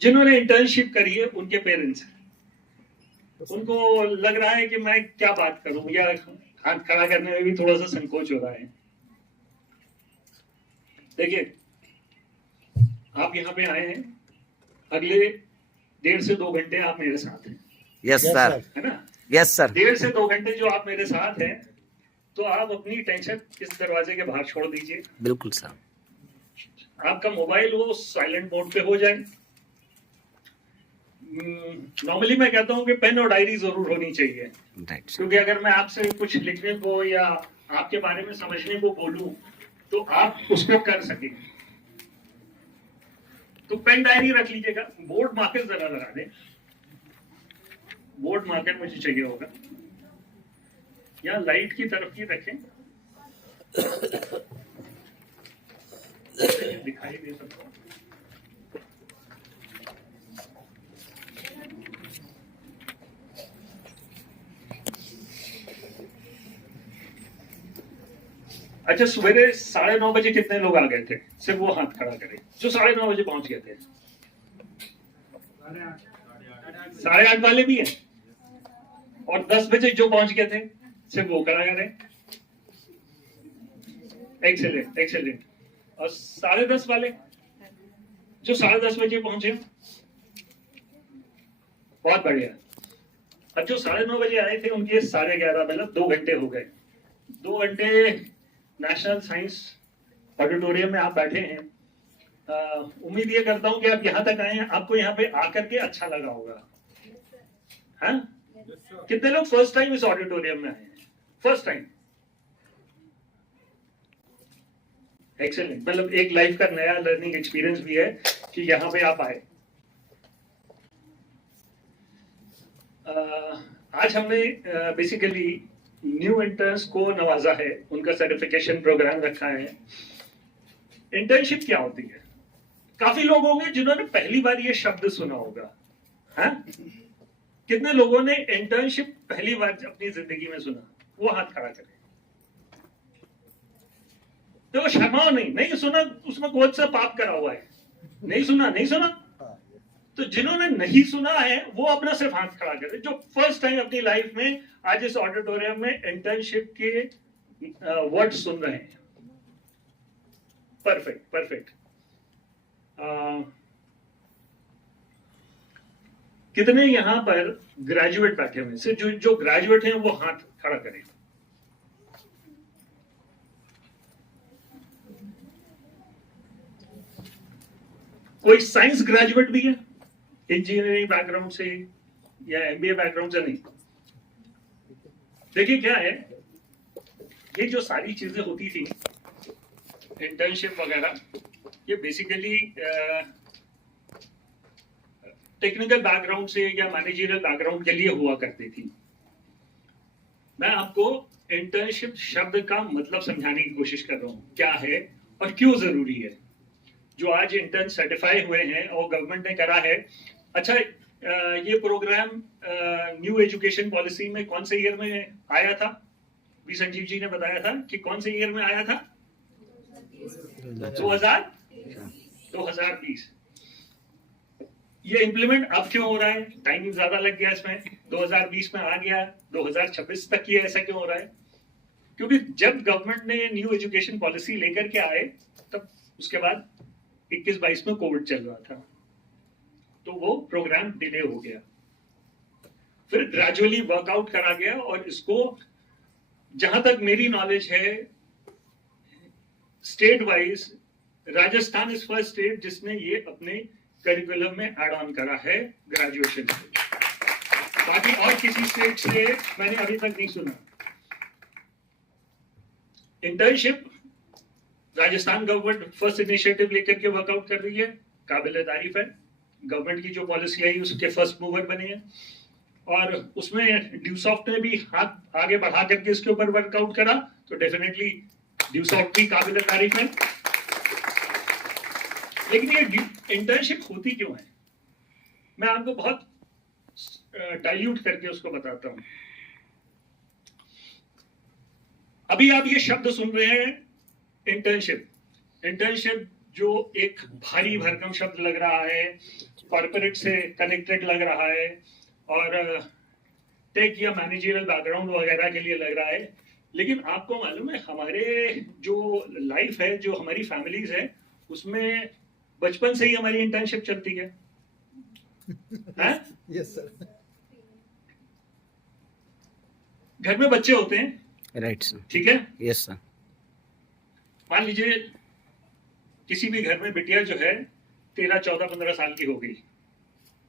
जिन्होंने इंटर्नशिप करी है उनके पेरेंट्स, उनको लग रहा है कि मैं क्या बात करूं, या हाथ खड़ा करने में भी थोड़ा सा संकोच हो रहा है। देखिए, आप यहाँ पे आए हैं, अगले 1.5 से 2 घंटे आप मेरे साथ हैं। यस सर, है ना? Yes sir. 1.5 से 2 घंटे जो आप मेरे साथ हैं, तो आप अपनी टेंशन इस दरवाजे के बाहर छोड़ दीजिए। बिल्कुल सर। आपका मोबाइल वो साइलेंट मोड पे हो जाए। नॉर्मली मैं कहता हूँ कि पेन और डायरी जरूर होनी चाहिए, क्योंकि अगर मैं आपसे कुछ लिखने को या आपके बारे में समझने को बोलूं तो आप उसको कर सकें। तो पेन डायरी रख लीजिएगा। बोर्ड मार्कर जरा लगा दें, बोर्ड मार्कर मुझे चाहिए होगा, या लाइट की तरफ ही रखें, दिखाई दे सकता हूँ। अच्छा, सवेरे 9:30 बजे कितने लोग आ गए थे? सिर्फ वो हाथ खड़ा करें जो 9:30 बजे पहुंच गए थे। 8:30 वाले भी हैं, और 10 बजे जो पहुंच गए थे सिर्फ वो खड़ा करें। Excellent, excellent. और 10:30 वाले जो 10:30 बजे पहुंचे, बहुत बढ़िया। अब जो 9:30 बजे आए थे उनके 11:30 मतलब 2 घंटे हो गए। 2 घंटे नेशनल साइंस ऑडिटोरियम में आप बैठे हैं। उम्मीद ये करता हूं कि आप यहां तक आए हैं, आपको यहाँ पे आकर के अच्छा लगा होगा। हाँ? कितने लोग फर्स्ट टाइम इस ऑडिटोरियम में आए हैं? First time. एक्सेलेंट, मतलब एक लाइफ का नया लर्निंग एक्सपीरियंस भी है कि यहाँ पे आप आए। आज हमने बेसिकली न्यू इंटर्न्स को नवाजा है, उनका सर्टिफिकेशन प्रोग्राम रखा है। इंटर्नशिप क्या होती है? काफी लोग होंगे जिन्होंने पहली बार ये शब्द सुना होगा। हाँ? कितने लोगों ने इंटर्नशिप पहली बार अपनी जिंदगी में सुना? वो हाथ खड़ा करें। तो शर्माओ नहीं, नहीं सुना उसमें कौन सा पाप करा हुआ है? नहीं सुना, नहीं सुना। तो जिन्होंने नहीं सुना है वो अपना सिर्फ हाथ खड़ा करें, जो फर्स्ट टाइम अपनी लाइफ में आज इस ऑडिटोरियम में इंटर्नशिप के वर्ड सुन रहे हैं। Perfect, perfect. कितने यहां पर ग्रेजुएट बैठे हुए? सिर्फ जो ग्रेजुएट हैं वो हाथ खड़ा करें। कोई साइंस ग्रेजुएट भी है, इंजीनियरिंग बैकग्राउंड से या एमबीए बैकग्राउंड से? नहीं। देखिए क्या है, ये जो सारी चीजें होती थी इंटर्नशिप वगैरह, ये बेसिकली टेक्निकल बैकग्राउंड से या मैनेजरियल बैकग्राउंड के लिए हुआ करती थी। मैं आपको इंटर्नशिप शब्द का मतलब समझाने की कोशिश कर रहा हूं, क्या है और क्यों जरूरी है। जो आज इंटर्न सर्टिफाई हुए हैं और गवर्नमेंट ने करा है। अच्छा, ये प्रोग्राम न्यू एजुकेशन पॉलिसी में कौन से ईयर में आया था? बी संजीव जी ने बताया था कि कौन से ईयर में आया था? 2020। ये इम्प्लीमेंट अब क्यों हो रहा है? टाइमिंग ज्यादा लग गया इसमें, 2020 में आ गया, 2026 तक ये ऐसा क्यों हो रहा है? क्योंकि जब गवर्नमेंट ने न्यू एजुकेशन पॉलिसी लेकर के आए, तब उसके बाद 21-22 में कोविड चल रहा था, तो वो प्रोग्राम डिले हो गया। फिर ग्रेजुअली वर्कआउट करा गया, और इसको जहां तक मेरी नॉलेज है state wise Rajasthan is first state जिसने ये अपने करिकुलम में ऐड ऑन करा है ग्रेजुएशन से। बाकी और किसी स्टेट से मैंने अभी तक नहीं सुना। Internship Rajasthan government first initiative लेकर के वर्कआउट कर रही है, काबिल तारीफ है। गवर्नमेंट की जो पॉलिसी आई उसके फर्स्ट मूवर बने हैं, और उसमें ड्यूसॉफ्ट ने भी हाथ आगे बढ़ा करके इसके ऊपर वर्कआउट करा, तो डेफिनेटली ड्यूसॉफ्ट भी काबिल तारीफ है। लेकिन ये इंटर्नशिप होती क्यों है, मैं आपको बहुत डाइल्यूट करके उसको बताता हूं। अभी आप ये शब्द सुन रहे हैं इंटर्नशिप। इंटर्नशिप जो एक भारी भरकम शब्द लग रहा है, कॉर्पोरेट से कनेक्टेड लग रहा है और टेक या मैनेजरियल बैकग्राउंड वगैरह के लिए लग रहा है, लेकिन आपको मालूम है हमारे जो लाइफ है, जो हमारी फैमिलीज है, उसमें बचपन से ही हमारी इंटर्नशिप चलती है। Yes sir. घर में बच्चे होते हैं, राइट सर। ठीक है, यस सर। मान लीजिए किसी भी घर में बिटिया जो है 13, 14, 15 साल की हो गई,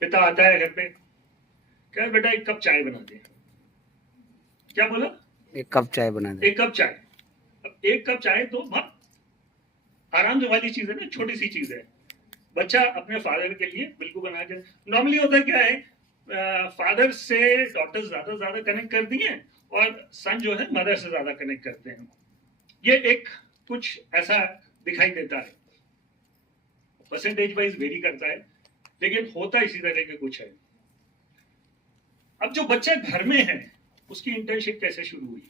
पिता आता है घर पे, क्या बेटा एक कप चाय बना दे। क्या बोला? एक कप चाय बना दे। एक कप चाय। अब एक कप चाय तो बहुत आराम वाली चीज है ना, छोटी सी चीज है। बच्चा अपने फादर के लिए बिल्कुल बना के, नॉर्मली होता क्या है, फादर से डॉटर ज्यादा कनेक्ट करती हैं और सन जो है मदर से ज्यादा कनेक्ट करते हैं। ये एक कुछ ऐसा दिखाई देता है, परसेंटेज वाइज वेरी करता है, लेकिन होता इसी तरह के कुछ है। अब जो बच्चा घर में है उसकी इंटर्नशिप कैसे शुरू हुई?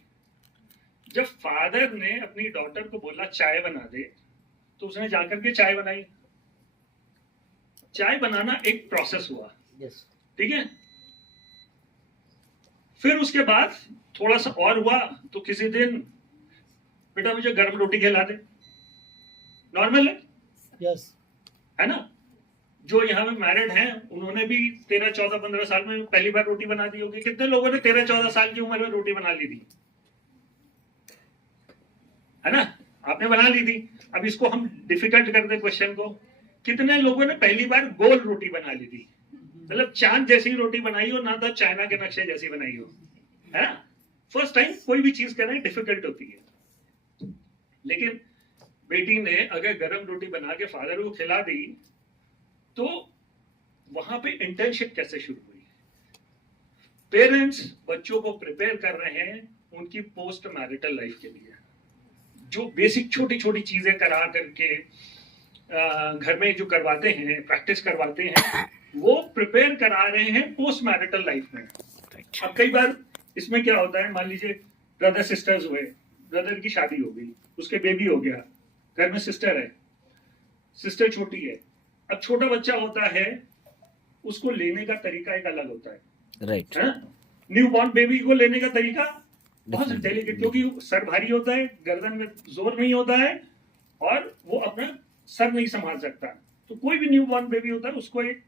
जब फादर ने अपनी डॉटर को बोला चाय बना दे, तो उसने जाकर के चाय बनाई। चाय बनाना एक प्रोसेस हुआ, ठीक है। फिर उसके बाद थोड़ा सा और हुआ तो किसी दिन बेटा मुझे गर्म रोटी खिला दे, नॉर्मल है, यस, है ना। जो यहाँ में मैरिड हैं उन्होंने भी 13, 14, 15 साल में पहली बार रोटी बना दी होगी। कितने लोगों ने 13, 14 साल की उम्र में रोटी बना ली थी, है ना? आपने बना ली थी। अब इसको हम डिफिकल्ट कर दे क्वेश्चन को, कितने लोगों ने पहली बार गोल रोटी बना ली थी? मतलब चांद जैसी रोटी बनाई हो ना, तो चाइना के नक्शे जैसी बनाई हो, है ना। फर्स्ट टाइम कोई भी चीज करना डिफिकल्ट होती है, लेकिन बेटी ने अगर गर्म रोटी बना के फादर को खिला दी तो वहां पे इंटर्नशिप कैसे शुरू हुई? पेरेंट्स बच्चों को प्रिपेयर कर रहे हैं उनकी पोस्ट मैरिटल लाइफ के लिए। जो बेसिक छोटी छोटी चीजें करा करके घर में जो करवाते हैं, प्रैक्टिस करवाते हैं, वो प्रिपेयर करा रहे हैं पोस्ट मैरिटल लाइफ में। अब कई बार इसमें क्या होता है, मान लीजिए ब्रदर सिस्टर्स हुए, ब्रदर की शादी हो गई, उसके बेबी हो गया, घर में सिस्टर है, सिस्टर छोटी है। अब छोटा बच्चा होता है, उसको लेने का तरीका एक अलग होता है, राइट। न्यू बॉर्न बेबी को लेने का तरीका बहुत डेलिकेट, क्योंकि सर भारी होता है, गर्दन में जोर नहीं होता है और वो अपना सर नहीं संभाल सकता। तो कोई भी न्यू बॉर्न बेबी होता है, उसको एक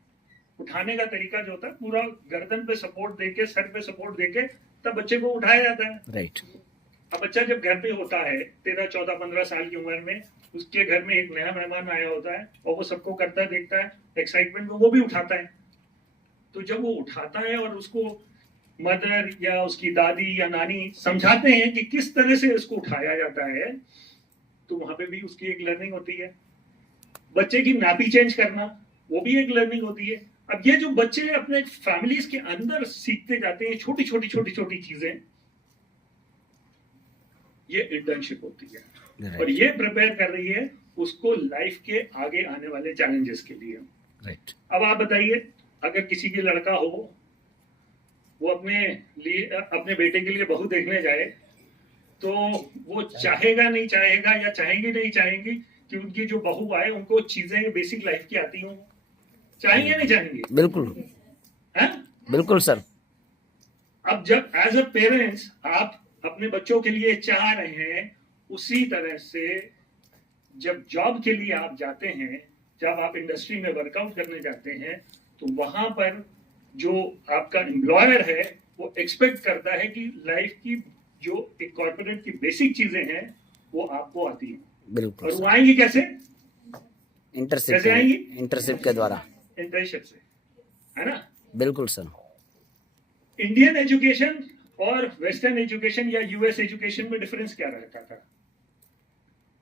उठाने का तरीका जो होता है, पूरा गर्दन पे सपोर्ट देके, सर पे सपोर्ट देके तब बच्चे को उठाया जाता है, राइट। अब बच्चा जब घर पे होता है 13, 14, 15 साल की उम्र में, उसके घर में एक नया मेहमान आया होता है और वो सबको करता देखता है, एक्साइटमेंट में वो भी उठाता है। तो जब वो उठाता है और उसको मदर या उसकी दादी या नानी समझाते हैं कि किस तरह से इसको उठाया जाता है, तो वहां पे भी उसकी एक लर्निंग होती है। बच्चे की नापी चेंज करना, वो भी एक लर्निंग होती है। अब ये जो बच्चे अपने फैमिलीज के अंदर सीखते जाते हैं छोटी छोटी चीजें, ये इंटर्नशिप होती है और ये प्रिपेयर कर रही है उसको लाइफ के आगे आने वाले चैलेंजेस के लिए। राइट। अब आप बताइए, अगर किसी की लड़का हो, वो अपने बेटे के लिए बहू देखने जाए, तो वो चाहेगा नहीं चाहेगा या चाहेंगे नहीं चाहेंगे कि उनकी जो बहू आए उनको चीजें बेसिक लाइफ की आती हों? चाहेंगे नहीं चाहेंगे? बिल्कुल, है? बिल्कुल सर। अब जब एज अ पेरेंट्स आप अपने बच्चों के लिए चाह रहे हैं, उसी तरह से जब जॉब के लिए आप जाते हैं, जब आप इंडस्ट्री में वर्कआउट करने जाते हैं, तो वहां पर जो आपका एम्प्लॉयर है वो एक्सपेक्ट करता है कि लाइफ की जो एक कॉर्पोरेट की बेसिक चीजें हैं वो आपको आती हैं। बिल्कुल। और वो आएंगी कैसे? इंटर्नशिप कैसे आएंगी? इंटर्नशिप के द्वारा, इंटर्नशिप से, है ना। बिल्कुल सर। इंडियन एजुकेशन और वेस्टर्न एजुकेशन या यूएस एजुकेशन में डिफरेंस क्या रहता था?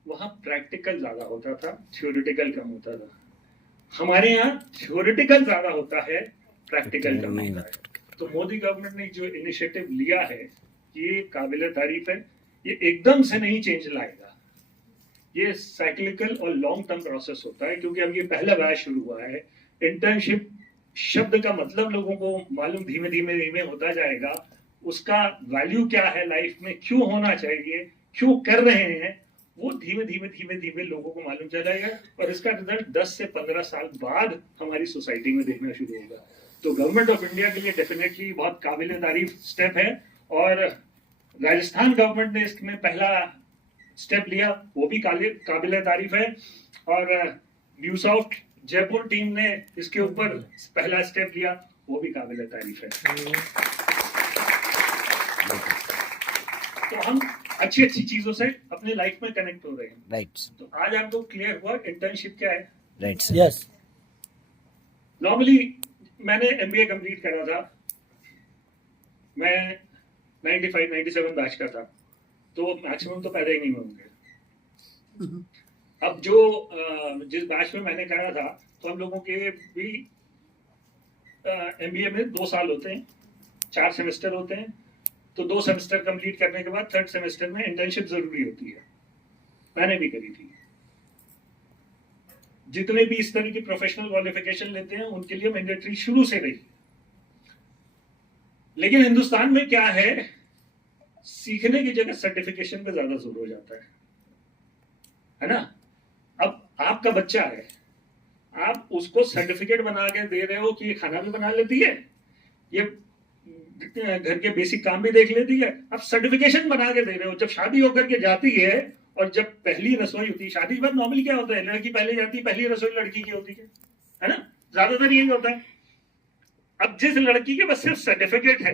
वहां प्रैक्टिकल ज्यादा होता था, थ्योरेटिकल कम होता था। हमारे यहाँ थ्योरेटिकल ज्यादा होता है, प्रैक्टिकल कम होता है। तो मोदी गवर्नमेंट ने जो इनिशिएटिव लिया है ये काबिल तारीफ है। ये एकदम से नहीं चेंज लाएगा, ये साइक्लिकल और लॉन्ग टर्म प्रोसेस होता है, क्योंकि अब ये पहला बार शुरू हुआ है। इंटर्नशिप शब्द का मतलब लोगों को मालूम धीमे धीमे होता जाएगा, उसका वैल्यू क्या है लाइफ में, क्यों होना चाहिए, क्यों कर रहे हैं, वो धीमे धीमे लोगों को मालूम चलेगा और इसका रिजल्ट 10 से 15 साल बाद हमारी सोसाइटी में देखना शुरू होगा। तो गवर्नमेंट ऑफ इंडिया के लिए डेफिनेटली बहुत काबिल तारीफ स्टेप है और राजस्थान गवर्नमेंट ने इसमें पहला स्टेप लिया, वो भी काबिल तारीफ है और न्यूसॉफ्ट जयपुर टीम ने इसके ऊपर पहला स्टेप लिया, वो भी काबिल तारीफ है। तो हम अच्छी चीजों से अपने लाइफ में कनेक्ट हो रहे हैं। राइट तो आज आपको क्लियर हुआ इंटर्नशिप क्या है। Right sir. यस नॉर्मली मैंने एमबीए कंप्लीट करा था, मैं 95-97 बैच का था, तो मैक्सिमम तो पैदा ही नहीं होंगे। अब जो जिस बैच में मैंने करा था, तो हम लोगों के भी एमबीए में 2 साल होते हैं, 4 सेमेस्टर होते हैं, तो 2 सेमेस्टर कंप्लीट करने के बाद 3rd सेमेस्टर में इंटर्नशिप जरूरी होती है। मैंने भी करी थी। जितने भी इस तरह की प्रोफेशनल क्वालिफिकेशन लेते हैं उनके लिए मैंडेटरी शुरू से रही। लेकिन हिंदुस्तान में क्या है, सीखने की जगह सर्टिफिकेशन पे ज्यादा जोर हो जाता है ना। अब आपका बच्चा है, आप उसको सर्टिफिकेट बना के दे रहे हो कि ये खाना भी बना लेती है, ये घर के बेसिक काम भी देख लेती है, आप सर्टिफिकेशन बना के दे रहे हो। जब शादी होकर के जाती है और जब पहली रसोई होती है, शादी के बाद नॉर्मली क्या होता है, लड़की पहले जाती है, पहली रसोई लड़की की होती है ना, ज्यादातर यही होता है। अब जिस लड़की के पास सिर्फ सर्टिफिकेट है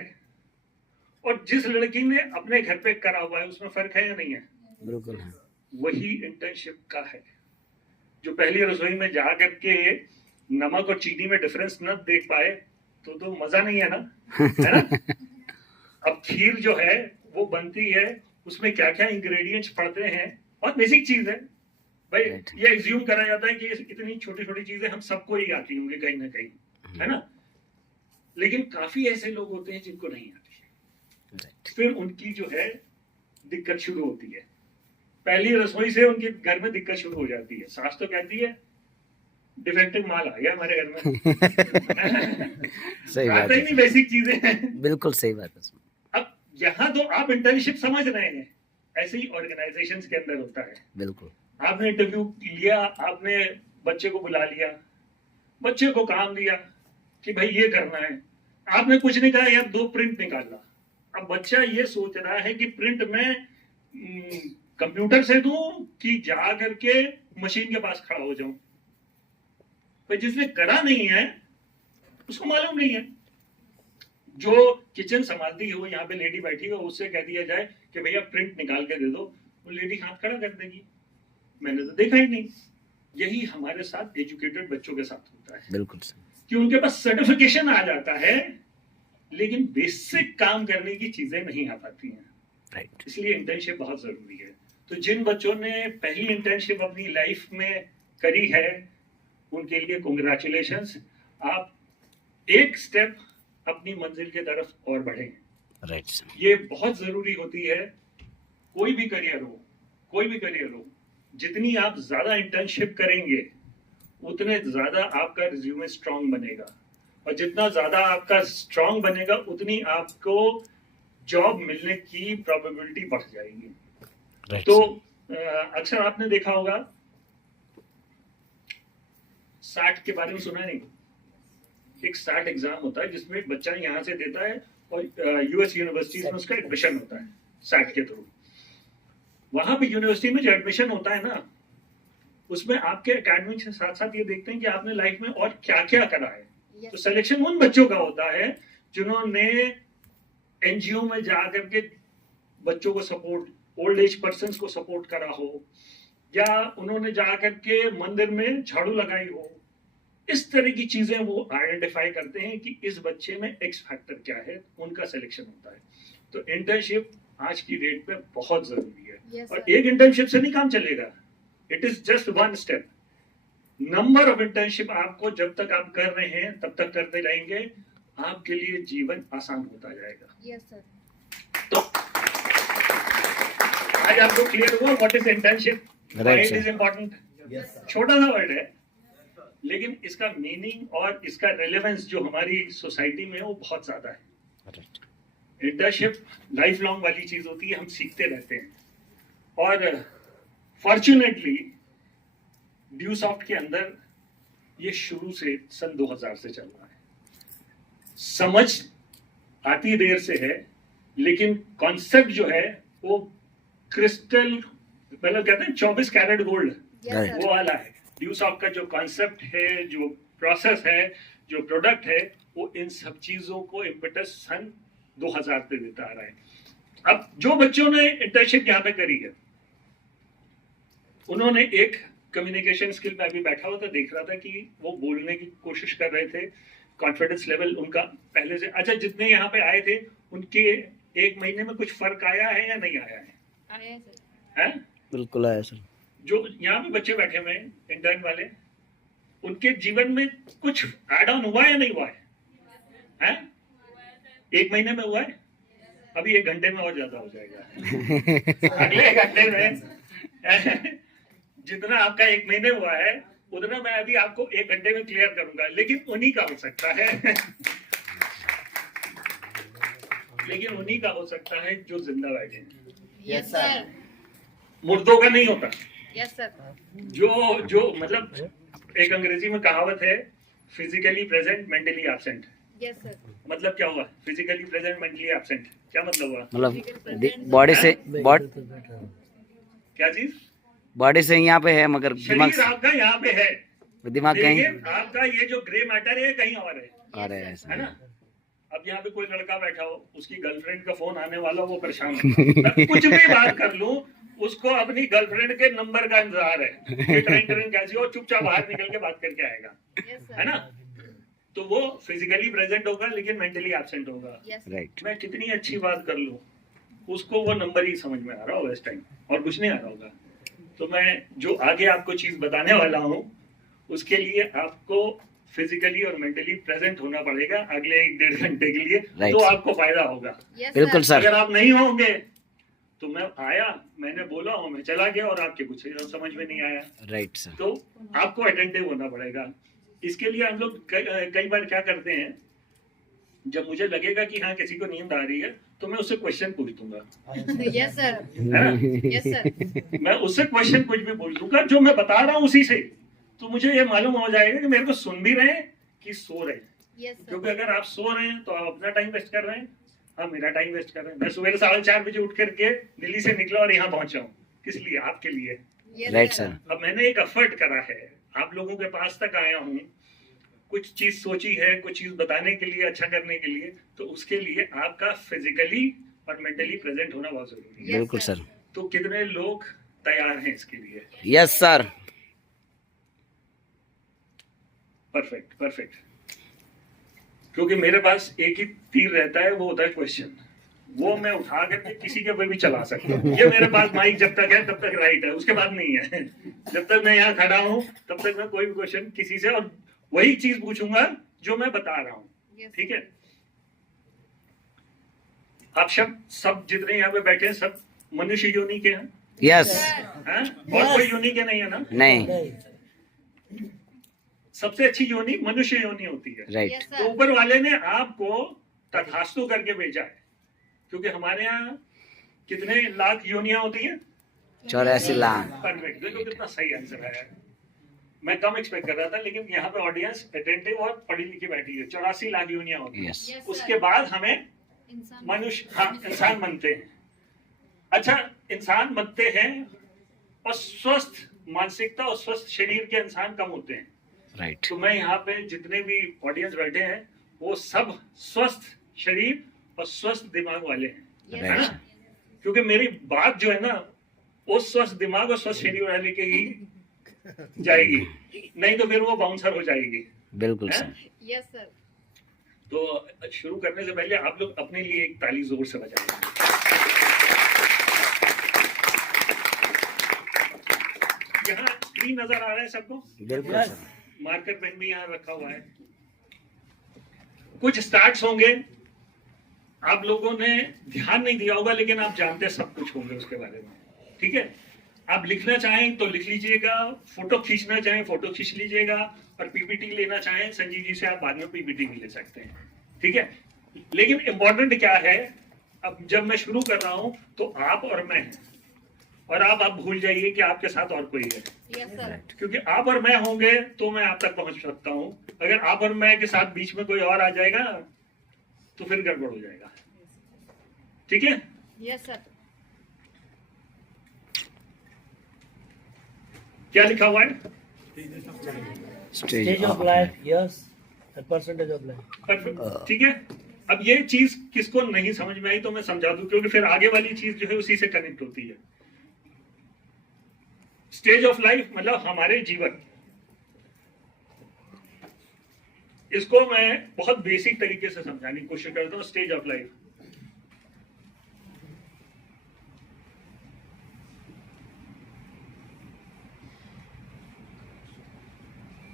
और जिस लड़की ने अपने घर पे करा हुआ है, उसमें फर्क है या नहीं है? बिल्कुल है। वही इंटर्नशिप का है। जो पहली रसोई में जा करके नमक और चीनी में डिफरेंस न देख पाए तो मजा नहीं है ना, है ना। अब खीर जो है वो बनती है, उसमें क्या क्या इंग्रेडिएंट्स पड़ते हैं, बहुत बेसिक चीज है भाई। ये एज्यूम करा जाता है कि इतनी छोटी छोटी चीजें हम सबको ही आती होंगी कहीं ना कहीं, है ना। लेकिन काफी ऐसे लोग होते हैं जिनको नहीं आती, फिर उनकी जो है दिक्कत शुरू होती है। पहली रसोई से उनके घर में दिक्कत शुरू हो जाती है। सास तो कहती है डिफेक्टिव माल आ गया हमारे घर में। सही बात ही नहीं, बेसिक चीजें हैं। बिल्कुल सही बात है। अब यहाँ तो आप इंटर्नशिप समझ रहे हैं, ऐसे ही ऑर्गेनाइजेशंस के अंदर होता है। बिल्कुल। आपने इंटरव्यू लिया, आपने बच्चे को बुला लिया, बच्चे को काम दिया कि भाई ये करना है, आपने कुछ नहीं कहा यार 2 प्रिंट निकालना। अब बच्चा ये सोच रहा है कि प्रिंट में कंप्यूटर से दूं कि जा करके मशीन के पास खड़ा हो जाऊं। पर जिसने करा नहीं है उसको मालूम नहीं है। जो किचन संभालती है, वो यहाँ पे लेडी बैठी है, उससे कह दिया जाए कि भैया प्रिंट निकाल के दे दो, वो लेडी हाथ खड़ा कर देगी, मैंने तो देखा ही नहीं। यही हमारे साथ एजुकेटेड बच्चों के साथ होता है। बिल्कुल कि उनके पास सर्टिफिकेशन आ जाता है लेकिन बेसिक काम करने की चीजें नहीं आ पाती हैं। राइट। इसलिए इंटर्नशिप बहुत जरूरी है। तो जिन बच्चों ने पहली इंटर्नशिप अपनी लाइफ में करी है उनके लिए कांग्रेचुलेशंस। आप एक स्टेप अपनी मंजिल की तरफ और बढ़ें। राइट। ये बहुत जरूरी होती है। कोई भी करियर हो, जितनी आप ज्यादा इंटर्नशिप करेंगे उतने ज्यादा आपका रिज्यूमे स्ट्रांग बनेगा, और जितना ज्यादा आपका स्ट्रांग बनेगा उतनी आपको जॉब मिलने की प्रोबेबिलिटी बढ़ जाएगी। राइट। तो अक्सर आपने देखा होगा, SAT के बारे में सुना नहीं? एक SAT एग्जाम होता है जिसमें बच्चा यहाँ से देता है और यूएस यूनिवर्सिटीज में उसका एडमिशन होता है SAT के थ्रू। वहां पे यूनिवर्सिटी में जो एडमिशन होता है ना, उसमें आपके एकेडमिक के साथ साथ ये देखते हैं कि आपने लाइफ में और क्या क्या करा है। तो सिलेक्शन उन बच्चों का होता है जिन्होंने एनजीओ में जाकर के बच्चों को सपोर्ट, ओल्ड एज पर्सन्स को सपोर्ट करा हो, या उन्होंने जाकर के मंदिर में झाड़ू लगाई हो। इस तरह की चीजें वो आइडेंटिफाई करते हैं कि इस बच्चे में एक्स फैक्टर क्या है, उनका सिलेक्शन होता है। तो इंटर्नशिप आज की डेट में बहुत जरूरी है। और एक इंटर्नशिप से नहीं काम चलेगा, it is just 1 step. Number of internship आपको जब तक आप कर रहे हैं तब तक करते रहेंगे, आपके लिए जीवन आसान होता जाएगा। तो आज आपको क्लियर हुआ what is internship, why it is important. छोटा सा वर्ड है लेकिन इसका मीनिंग और इसका रेलेवेंस जो हमारी सोसाइटी में है वो बहुत ज्यादा है। इंटर्नशिप लाइफ लॉन्ग वाली चीज होती है, हम सीखते रहते हैं। और फॉर्चुनेटली ड्यूसॉफ्ट के अंदर ये शुरू से सन 2000 से चल रहा है। समझ आती देर से है, लेकिन कॉन्सेप्ट जो है वो क्रिस्टल, मतलब कहते हैं 24 कैरेट गोल्ड, वो वाला है। ड्यूसॉफ्ट का जो कॉन्सेप्ट है, जो प्रोसेस है, जो प्रोडक्ट है, वो इन सब चीजों को इम्पेटस सन 2000 पे देता आ रहा है। अब जो बच्चों ने इंटर्नशिप यहाँ पे करी है, उन्होंने एक कम्युनिकेशन स्किल में अभी बैठा हुआ था, देख रहा था कि वो बोलने की कोशिश कर रहे थे, कॉन्फिडेंस लेवल उनका पहले से। अच्छा, जितने यहाँ पे आए थे उनके एक महीने में कुछ फर्क आया है या नहीं आया है? आया सर। है? बिल्कुल आया सर। जो यहाँ पे बच्चे बैठे हुए हैं इंटर्न वाले, उनके जीवन में कुछ एड ऑन हुआ या नहीं हुआ है? हैं? एक महीने में हुआ है? अभी 1 घंटे में और ज्यादा हो जाएगा। अगले 1 घंटे में जितना आपका 1 महीने हुआ है उतना मैं अभी आपको 1 घंटे में क्लियर करूंगा, लेकिन उन्हीं का हो सकता है। लेकिन उन्हीं का हो सकता है जो जिंदा बैठे हैं। Yes sir. मुर्दों का नहीं होता। Yes sir. जो मतलब एक अंग्रेजी में कहावत है, physically present mentally absent. Yes sir. मतलब क्या हुआ? फिजिकली प्रेजेंट मेंटली एब्सेंट, क्या मतलब हुआ? मतलब बॉडी से क्या चीज? बॉडी से यहाँ पे है, मगर दिमाग शरीर आपका यहाँ पे है, दिमाग कहीं लेकिन आपका ये जो ग्रे मैटर है कहीं और है। आ रहा है है ना? अब यहाँ पे कोई लड़का बैठा हो, उसकी गर्लफ्रेंड का फोन आने वाला, वो परेशान हो, कुछ भी बात कर लूं, उसको अपनी गर्लफ्रेंड के नंबर का इंतजार है कि ट्रेन कैसी हो, चुपचाप बाहर निकल के बात करके आएगा। है ना? तो वो फिजिकली प्रेजेंट होगा लेकिन मेंटली एब्सेंट होगा। राइट। मैं कितनी अच्छी बात कर लूं, उसको वो नंबर ही समझ में आ रहा होगा इस टाइम, और कुछ नहीं आ रहा होगा। तो मैं जो आगे आपको चीज बताने वाला हूँ, उसके लिए आपको फिजिकली और मेंटली प्रेजेंट होना पड़ेगा अगले 1-1.5 घंटे के लिए। तो आपको फायदा होगा। बिल्कुल सर। अगर आप नहीं होंगे तो मैं आया, मैंने बोला हूँ, मैं चला गया और आपके कुछ समझ में नहीं आया। Right sir. तो आपको अटेंटिव होना पड़ेगा। इसके लिए हम लोग कई बार क्या करते हैं, जब मुझे लगेगा कि हाँ किसी को नींद आ रही है तो मैं उससे क्वेश्चन पूछ दूंगा। Yes sir. है ना? Yes sir. मैं उससे क्वेश्चन कुछ भी पूछ दूंगा, जो मैं बता रहा हूँ उसी से, तो मुझे ये मालूम हो जाएगा कि मेरे को सुन भी रहे हैं कि सो रहे हैं। Yes sir. क्योंकि अगर आप सो रहे हैं तो आप अपना टाइम वेस्ट कर रहे हैं, आप मेरा टाइम वेस्ट कर रहे हैं। मैं सुबह 4:30 बजे उठ करके दिल्ली से निकला और यहाँ पहुंचा हूँ, किस लिए? आपके लिए। Right sir. अब मैंने एक एफर्ट करा है, आप लोगों के पास तक आया हूँ, कुछ चीज सोची है, कुछ चीज बताने के लिए, अच्छा करने के लिए, तो उसके लिए आपका फिजिकली और मेंटली प्रेजेंट होना बहुत जरूरी है। बिल्कुल सर। तो कितने लोग तैयार हैं इसके लिए? Yes sir. Perfect perfect. क्योंकि मेरे पास एक ही तीर रहता है, वो होता है क्वेश्चन। वो मैं उठा करके किसी के ऊपर भी चला सकता हूँ। ये मेरे पास माइक जब तक है तब तक राइट है, उसके बाद नहीं है। जब तक मैं यहाँ खड़ा हूँ तब तक मैं कोई भी क्वेश्चन किसी से, और वही चीज पूछूंगा जो मैं बता रहा हूँ। ठीक है? आप सब जितने यहाँ पे बैठे हैं सब मनुष्य योनि के हैं। यस। और कोई योनि के नहीं है ना? नहीं। सबसे अच्छी योनि मनुष्य योनि होती है। राइट। तो ऊपर वाले ने आपको तथास्तु करके भेजा है, क्योंकि हमारे यहाँ कितने लाख योनियां होती हैं? 84 लाख। परफेक्ट। देखो कितना सही आंसर है। मैं कम एक्सपेक्ट कर रहा था, लेकिन यहाँ पे ऑडियंस अटेंटिव और पढ़ी लिखी बैठी है। 84 लाख योनियां होती हैं। यस। उसके बाद हमें मनुष्य, हाँ, इंसान बनते हैं। अच्छा, इंसान बनते हैं और स्वस्थ मानसिकता और स्वस्थ शरीर के इंसान कम होते हैं। राइट। तो मैं यहाँ पे जितने भी ऑडियंस बैठे हैं वो सब स्वस्थ शरीर और स्वस्थ दिमाग वाले हैं। है ना? क्योंकि मेरी बात जो है ना, वो स्वस्थ दिमाग और स्वस्थ शरीर वाले के ही जाएगी, नहीं तो फिर वो बाउंसर हो जाएगी। बिल्कुल सर। Yes sir. तो शुरू करने से पहले आप लोग अपने लिए एक ताली जोर से बजाएं। यहाँ स्क्रीन नजर आ रहा है सबको? बिल्कुल सर। मार्कर पेन भी यहाँ रखा हुआ है। कुछ स्टार्ट्स होंगे, आप लोगों ने ध्यान नहीं दिया होगा, लेकिन आप जानते सब कुछ होंगे उसके बारे में। ठीक है? आप लिखना चाहें तो लिख लीजिएगा, फोटो खींचना चाहें फोटो खींच लीजिएगा, और पीपीटी लेना चाहें संजीव जी से आप बाद में पीपीटी भी ले सकते हैं। ठीक है? लेकिन इम्पोर्टेंट क्या है, अब जब मैं शुरू कर रहा हूं तो आप और मैं और आप भूल जाइए कि आपके साथ और कोई है, यस सर, क्योंकि आप और मैं होंगे तो मैं आप तक पहुंच सकता हूं। अगर आप और मैं के साथ बीच में कोई और आ जाएगा तो फिर गड़बड़ हो जाएगा। ठीक है, यस सर, क्या लिखा हुआ है? Stage Stage of life, yes. And percentage of life. ठीक है, अब ये चीज किसको नहीं समझ में आई तो मैं समझा दूं, क्योंकि फिर आगे वाली चीज जो है उसी से कनेक्ट होती है। स्टेज ऑफ लाइफ मतलब हमारे जीवन, इसको मैं बहुत बेसिक तरीके से समझाने की कोशिश करता हूँ। स्टेज ऑफ लाइफ,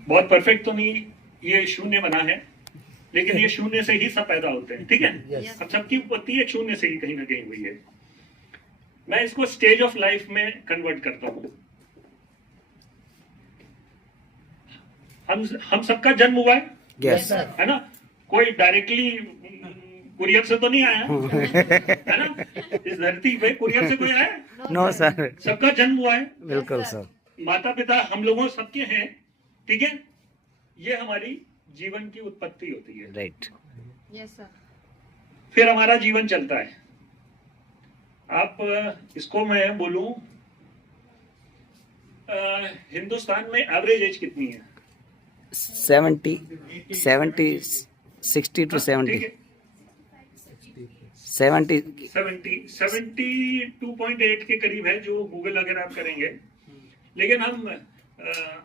बहुत परफेक्ट तो नहीं, ये शून्य बना है, लेकिन ये शून्य से ही सब पैदा होते हैं। ठीक है, Yes. अब सबकी उत्पत्ति एक शून्य से ही कहीं ना कहीं हुई है। मैं इसको स्टेज ऑफ लाइफ में कन्वर्ट करता हूं। हम सबका जन्म हुआ है, Yes. है ना? कोई डायरेक्टली कुरियर से तो नहीं आया, है ना? इस धरती पे कुरियर से कोई आया? No, sir. सबका जन्म हुआ है, बिल्कुल sir. सर। माता पिता हम लोगों सबके हैं। ठीक है, ये हमारी जीवन की उत्पत्ति होती है। राइट। यस सर, फिर हमारा जीवन चलता है। आप इसको मैं बोलूं, हिंदुस्तान में एवरेज एज कितनी है? 70, 60 to 70. ठीक है, 70. 72.8 के करीब है जो गूगल अगर आप करेंगे। लेकिन हम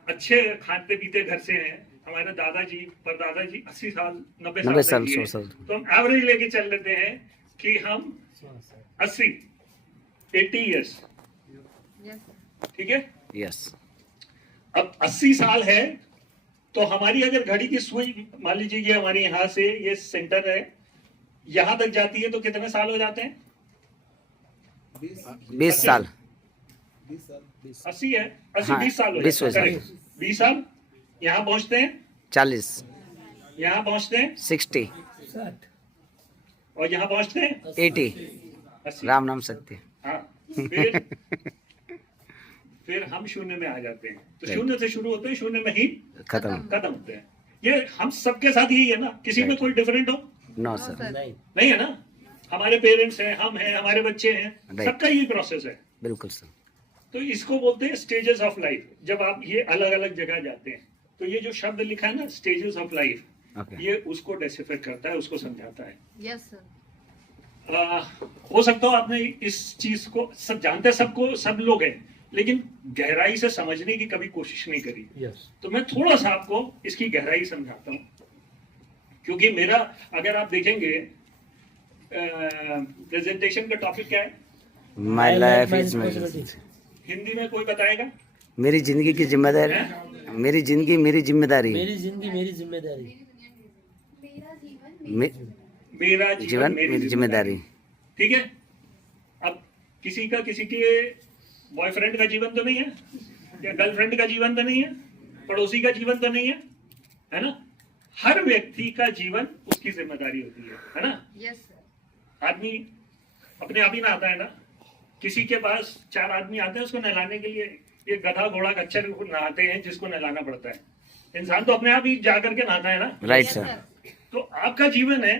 अच्छे खाते पीते घर से हैं। हमारे दादाजी परदादाजी 80 साल 90 90 साल साल, तक जिए। 100 साल। तो हम एवरेज लेके चल लेते हैं कि हम 80 इयर्स। यस सर, ठीक है, यस। अब 80 साल है तो हमारी अगर घड़ी की सुई मान लीजिए ये हमारे यहाँ से ये सेंटर है, यहां तक जाती है तो कितने साल हो जाते हैं? 20 साल। 80 है, 80 हाँ, 20 साल हो 20 जाते हैं। हो Correct। 20 साल यहाँ पहुंचते हैं, 40, यहाँ पहुंचते हैं 60, और यहाँ पहुंचते हैं 80। 80। राम नाम सत्य। हाँ, फिर हम शून्य में आ जाते हैं। तो Right. शून्य से शुरू होते हैं, शून्य में ही खत्म। खत्म होते हैं। ये हम सबके साथ यही है ना, किसी में Right. कोई डिफरेंट हो नो सर। सर, नहीं है ना? हमारे पेरेंट्स हैं, हम हैं, हमारे बच्चे हैं, Right. सबका यही प्रोसेस है। बिल्कुल सर। तो इसको बोलते हैं स्टेजेस ऑफ लाइफ। जब आप ये अलग अलग जगह जाते हैं तो ये जो शब्द लिखा है ना स्टेजेस ऑफ लाइफ, ओके। ये उसको डेसिफाई करता है, उसको समझाता है। यस सर, हो सकता हो आपने इस चीज को सब जानते हैं, सबको सब लोग हैं, लेकिन गहराई से समझने की कभी कोशिश नहीं करी। Yes. तो मैं थोड़ा सा आपको इसकी गहराई समझाता हूँ, क्योंकि मेरा अगर आप देखेंगे प्रेजेंटेशन का टॉपिक क्या है? My life my is responsibility. Hindi में कोई बताएगा? मेरी जिंदगी की जिम्मेदारी। मेरी जिंदगी मेरी जिम्मेदारी। मेरी जिंदगी मेरी जिम्मेदारी। मेरा जीवन मेरी जिम्मेदारी। ठीक है, अब किसी के बॉयफ्रेंड का जीवन तो नहीं है, या गर्लफ्रेंड का जीवन तो नहीं है, पड़ोसी का जीवन तो नहीं है ना? हर व्यक्ति का जीवन उसकी जिम्मेदारी होती है ना? यस सर, आदमी अपने आप ही ना आता है ना, किसी के पास 4 आदमी आते हैं उसको नहलाने के लिए। ये गधा घोड़ा खच्चर नहाते हैं जिसको नहलाना पड़ता है, इंसान तो अपने आप ही जा करके नहाता है ना। Right yes sir. सर, तो आपका जीवन है,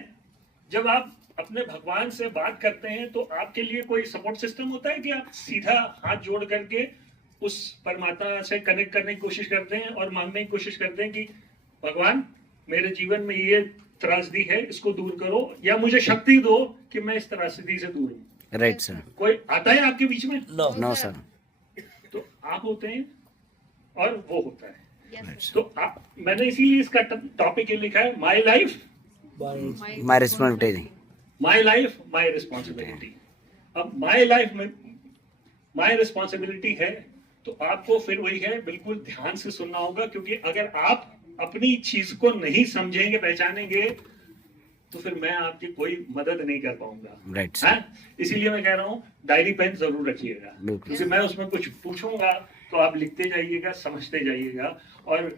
जब आप अपने भगवान से बात करते हैं तो आपके लिए कोई सपोर्ट सिस्टम होता है कि आप सीधा हाथ जोड़ करके उस परमात्मा से कनेक्ट करने की कोशिश करते हैं और मांगने की कोशिश करते हैं कि भगवान मेरे जीवन में ये त्रासदी है, इसको दूर करो, या मुझे शक्ति दो कि मैं इस त्रासदी से दूर हूँ। Right sir. कोई आता है आपके बीच में? No. No sir. तो आप होते हैं और वो होता है। यस तो आप, मैंने इसीलिए इसका टॉपिक ये लिखा है, my life Bye. My responsibility. My life my responsibility. अब माई लाइफ में माई रिस्पॉन्सिबिलिटी है तो आपको फिर वही है, बिल्कुल ध्यान से सुनना होगा, क्योंकि अगर आप अपनी चीज को नहीं समझेंगे पहचानेंगे तो फिर मैं आपकी कोई मदद नहीं कर पाऊंगा। Right sir. हाँ? इसीलिए मैं कह रहा हूँ डायरी पेन जरूर रखिएगा, बिल्कुल। क्योंकि मैं उसमें कुछ पूछूंगा तो आप लिखते जाइएगा, समझते जाइएगा, और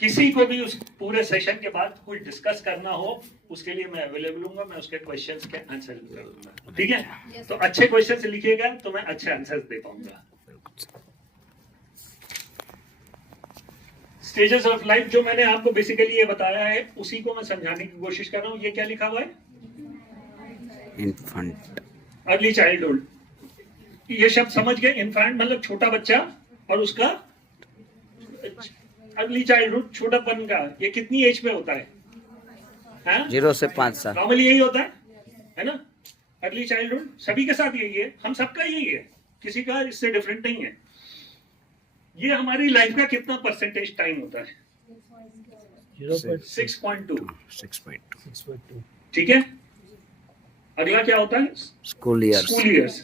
किसी को भी उस पूरे सेशन के बाद कुछ डिस्कस करना हो उसके लिए मैं अवेलेबल हूँ, मैं उसके क्वेश्चंस के आंसर करूंगा। ठीक है, तो अच्छे क्वेश्चंस लिखिएगा तो मैं अच्छे आंसर्स दे पाऊंगा। स्टेजेस ऑफ लाइफ जो मैंने आपको बेसिकली ये बताया है उसी को मैं समझाने की कोशिश कर रहा हूँ। ये क्या लिखा हुआ है? Infant, early childhood. ये शब्द समझ गए? इन्फेंट मतलब छोटा बच्चा, और उसका अर्ली चाइल्डहुड छोटापन का, ये कितनी एज में होता है? 0 से 5 साल। नॉर्मली यही होता है ना? अर्ली चाइल्डहुड सभी के साथ यही है, हम सबका यही है, किसी का इससे डिफरेंट नहीं है। ये हमारी लाइफ का कितना परसेंटेज टाइम होता है? 6.2। 6.2. ठीक है। अगला क्या होता है? School years. School years.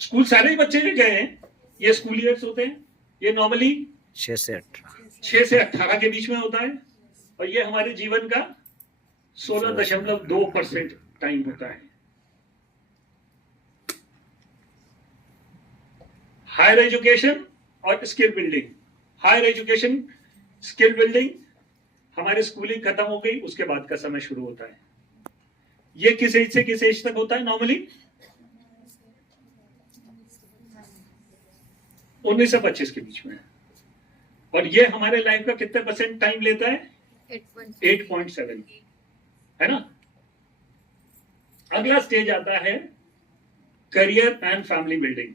School सारे ही बच्चे जो गए हैं ये स्कूल ईयर्स होते हैं। ये नॉर्मली 6 से 18। 6 से 18 के बीच में होता है, और ये हमारे जीवन का 16.2% टाइम होता है। हायर एजुकेशन और skill building. Higher education, skill building, हमारी स्कूलिंग खत्म हो गई, उसके बाद का समय शुरू होता है। ये किस एज से किस एज तक होता है? नॉर्मली 19 से 25 के बीच में। और ये हमारे लाइफ का कितने परसेंट टाइम लेता है? 8.7, है ना? अगला स्टेज आता है career and family building.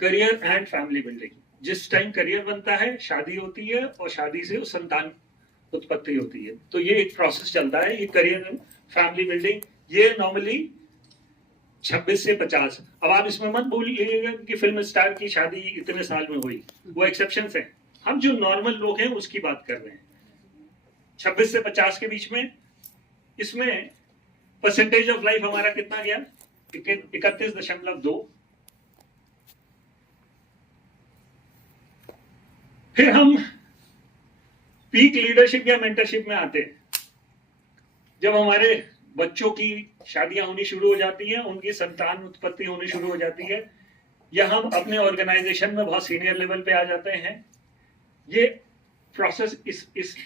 Career and family building, जिस टाइम करियर बनता है शादी होती है, और शादी से संतान उत्पत्ति होती है। तो ये एक प्रोसेस चलता है, ये करियर एंड फैमिली बिल्डिंग। ये नॉर्मली 26 से 50। अब आप इसमें मत भूलिएगा कि फिल्म स्टार की शादी इतने साल में हुई, वो एक्सेप्शंस है। हम जो नॉर्मल लोग हैं उसकी बात कर रहे हैं। 26 से 50 के बीच में, इसमें परसेंटेज ऑफ लाइफ हमारा कितना गया? 31.2। फिर हम पीक लीडरशिप या मेंटरशिप में आते हैं, जब हमारे बच्चों की शादियां होनी शुरू हो जाती हैं, उनकी संतान उत्पत्ति होनी शुरू हो जाती है, या हम अपने ऑर्गेनाइजेशन में बहुत सीनियर लेवल पे आ जाते हैं। ये प्रोसेस इस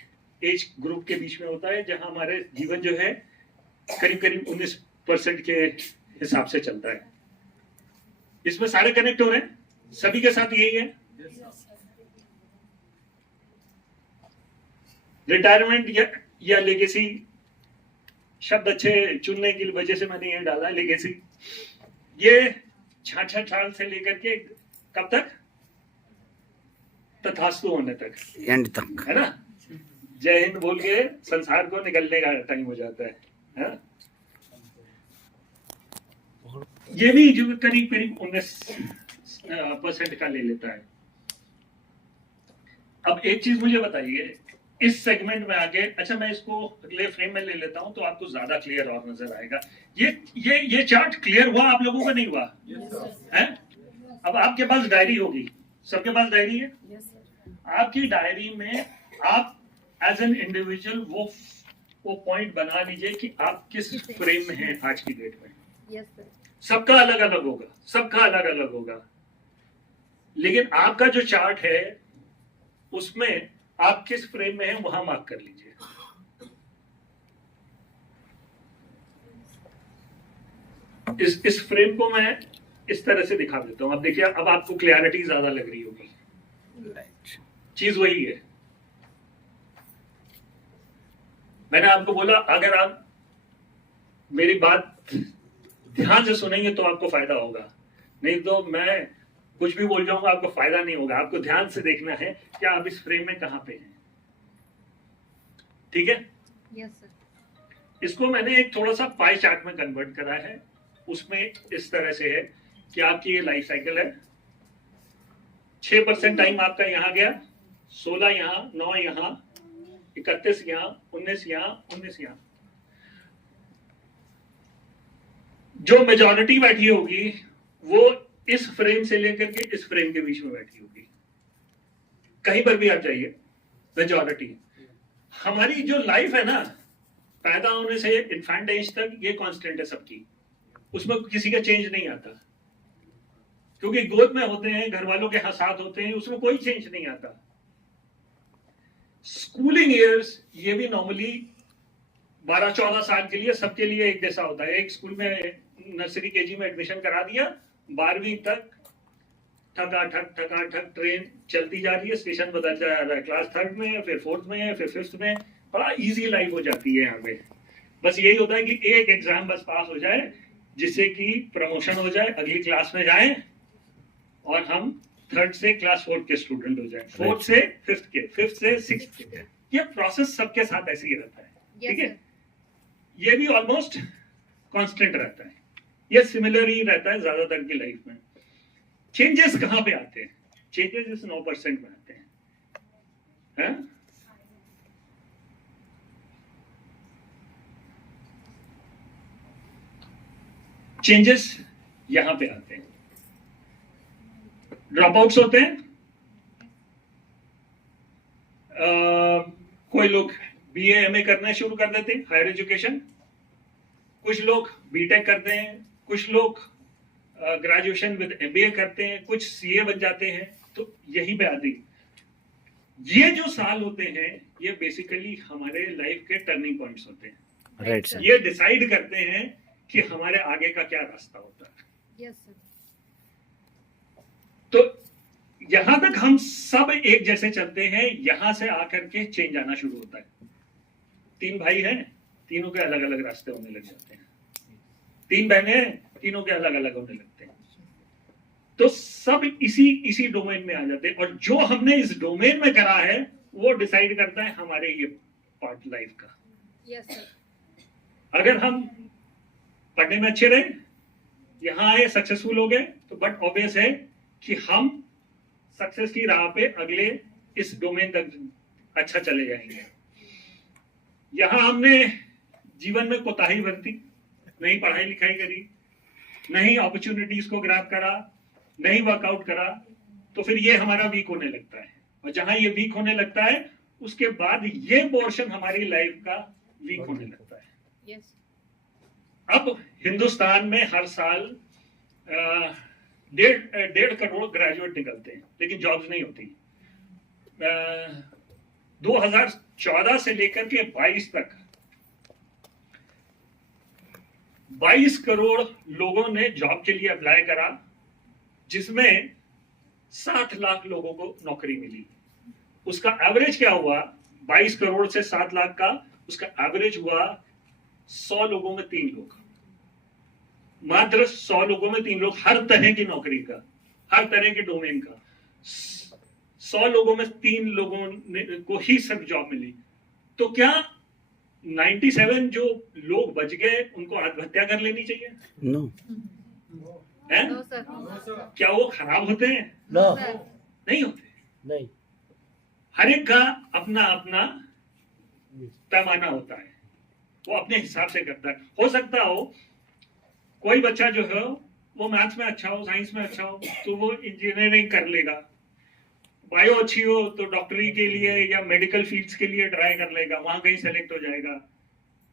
एज ग्रुप के बीच में होता है, जहां हमारे जीवन जो है करीब करीब 19% के हिसाब से चलता है। इसमें सारे कनेक्ट हो रहे हैं, सभी के साथ यही है। रिटायरमेंट या लेगेसी, शब्द अच्छे चुनने की वजह से मैंने ये डाला लेगेसी। ये 66 साल से लेकर के कब तक? तथास्तु होने तक, एंड तक, है ना? जय हिंद बोल के संसार को निकलने का टाइम हो जाता है। ये भी जो करीब करीब 19% का ले लेता है। अब एक चीज मुझे बताइए, इस सेगमेंट में आगे, अच्छा मैं इसको अगले फ्रेम में ले लेता हूं तो आपको ज्यादा क्लियर और नजर आएगा। ये चार्ट क्लियर हुआ आप लोगों का? नहीं हुआ? है? अब आपके पास डायरी होगी, सबके पास डायरी है? आपकी डायरी में आप एज एन इंडिविजुअल वो पॉइंट बना लीजिए कि आप किस फ्रेम में हैं आज की डेट में। सबका अलग अलग होगा, सबका अलग अलग होगा, लेकिन आपका जो चार्ट है उसमें आप किस फ्रेम में हैं वहां मार्क कर लीजिए। इस फ्रेम को मैं इस तरह से दिखा देता हूं। अब देखिए, अब आपको क्लैरिटी ज्यादा लग रही होगी। चीज वही है, मैंने आपको बोला अगर आप मेरी बात ध्यान से सुनेंगे तो आपको फायदा होगा, नहीं तो मैं कुछ भी बोल जाऊंगा आपको फायदा नहीं होगा। आपको ध्यान से देखना है कि आप इस फ्रेम में कहां पे हैं। ठीक है? Yes sir. इसको मैंने एक थोड़ा सा पाई चार्ट में कन्वर्ट करा है। उसमें इस तरह से है कि आपकी ये लाइफ साइकिल है। 6% टाइम आपका यहां गया, 16 यहां, 9 यहां, 31 यहां, 19 यहां, 19 यहां। जो मेजॉरिटी बैठी होगी वो इस फ्रेम से लेकर के इस फ्रेम के बीच में बैठी होगी। कहीं पर भी आप जाइए, मेजॉरिटी। हमारी जो लाइफ है ना, पैदा होने से इन्फेंट एज तक, ये कांस्टेंट है सबकी, उसमें किसी का चेंज नहीं आता, क्योंकि गोद में होते हैं, घर वालों के साथ होते हैं, उसमें कोई चेंज नहीं आता। स्कूलिंग ईयर्स ये भी नॉर्मली 12-14 साल के लिए सबके लिए एक जैसा होता है। एक स्कूल में नर्सरी केजी में एडमिशन करा दिया, 12वीं तक ठक ट्रेन चलती जा रही है, स्टेशन बदलता जा रहा है, क्लास 3rd में है, फिर 4th में है, फिर 5th में, बड़ा इजी लाइफ हो जाती है यहाँ पे। बस यही होता है कि एक एग्जाम बस पास हो जाए जिससे कि प्रमोशन हो जाए, अगली क्लास में जाए और हम 3rd से क्लास 4th के स्टूडेंट हो जाए, 4th से 5th के, 5th से 6th के। ये प्रोसेस सबके साथ ऐसे ही रहता है, ठीक है। ये भी ऑलमोस्ट कांस्टेंट रहता है, ये सिमिलर ही रहता है ज्यादातर की लाइफ में। चेंजेस कहां पे आते हैं? चेंजेस इस 9% में आते हैं, चेंजेस यहां पे आते हैं। ड्रॉप आउट्स होते हैं, कोई लोग बीए एमए करना शुरू कर देते हैं, हायर एजुकेशन, कुछ लोग बीटेक करते हैं, कुछ लोग ग्रेजुएशन विद एमबीए करते हैं, कुछ सीए बन जाते हैं। तो यही पे आती, ये जो साल होते हैं ये बेसिकली हमारे लाइफ के टर्निंग पॉइंट्स होते हैं। Right sir. ये डिसाइड करते हैं कि हमारे आगे का क्या रास्ता होता है। Yes sir. तो यहां तक हम सब एक जैसे चलते हैं, यहां से आकर के चेंज आना शुरू होता है। 3 भाई हैं, तीनों के अलग अलग रास्ते होने लग जाते हैं। 3 बहनें हैं, तीनों के अलग अलग होने लगते हैं। तो सब इसी डोमेन में आ जाते हैं, और जो हमने इस डोमेन में करा है वो डिसाइड करता है हमारे ये पार्ट लाइफ का। Yes sir. अगर हम पढ़ने में अच्छे रहे, यहां आए, सक्सेसफुल हो गए, तो बट ऑब्वियस है कि हम सक्सेस की राह पे अगले इस डोमेन तक अच्छा चले जाएंगे। यहां हमने जीवन में कोताही बरती, नहीं पढ़ाई लिखाई करी, नहीं अपॉर्चुनिटीज को ग्रैब करा, नहीं वर्कआउट करा, तो फिर ये हमारा वीक होने लगता है। और जहां ये वीक होने लगता है उसके बाद ये पोर्शन हमारी लाइफ का वीक होने लगता है। यस। अब हिंदुस्तान में हर साल 1.5 करोड़ ग्रेजुएट निकलते हैं, लेकिन जॉब्स नहीं होती। 2014 से लेकर के 22 तक 22 करोड़ लोगों ने जॉब के लिए अप्लाई करा, जिसमें 7 लाख लोगों को नौकरी मिली। उसका एवरेज क्या हुआ? 22 करोड़ से 7 लाख का उसका एवरेज हुआ 100 लोगों में 3 लोग, मात्र 100 लोगों में 3 लोग, हर तरह की नौकरी का, हर तरह के डोमेन का 100 लोगों में 3 लोगों को ही सिर्फ जॉब मिली। तो क्या 97 जो लोग बच गए उनको आत्महत्या कर लेनी चाहिए? नो। है? No sir. क्या वो खराब होते हैं? नो। नहीं होते। नहीं। हर एक का अपना अपना पैमाना होता है, वो अपने हिसाब से करता है। हो सकता हो कोई बच्चा जो है वो मैथ्स में अच्छा हो, साइंस में अच्छा हो, तो वो इंजीनियरिंग कर लेगा। बायो अच्छी हो तो डॉक्टरी के लिए या मेडिकल फील्ड्स के लिए ट्राई कर लेगा, वहां कहीं सेलेक्ट हो जाएगा।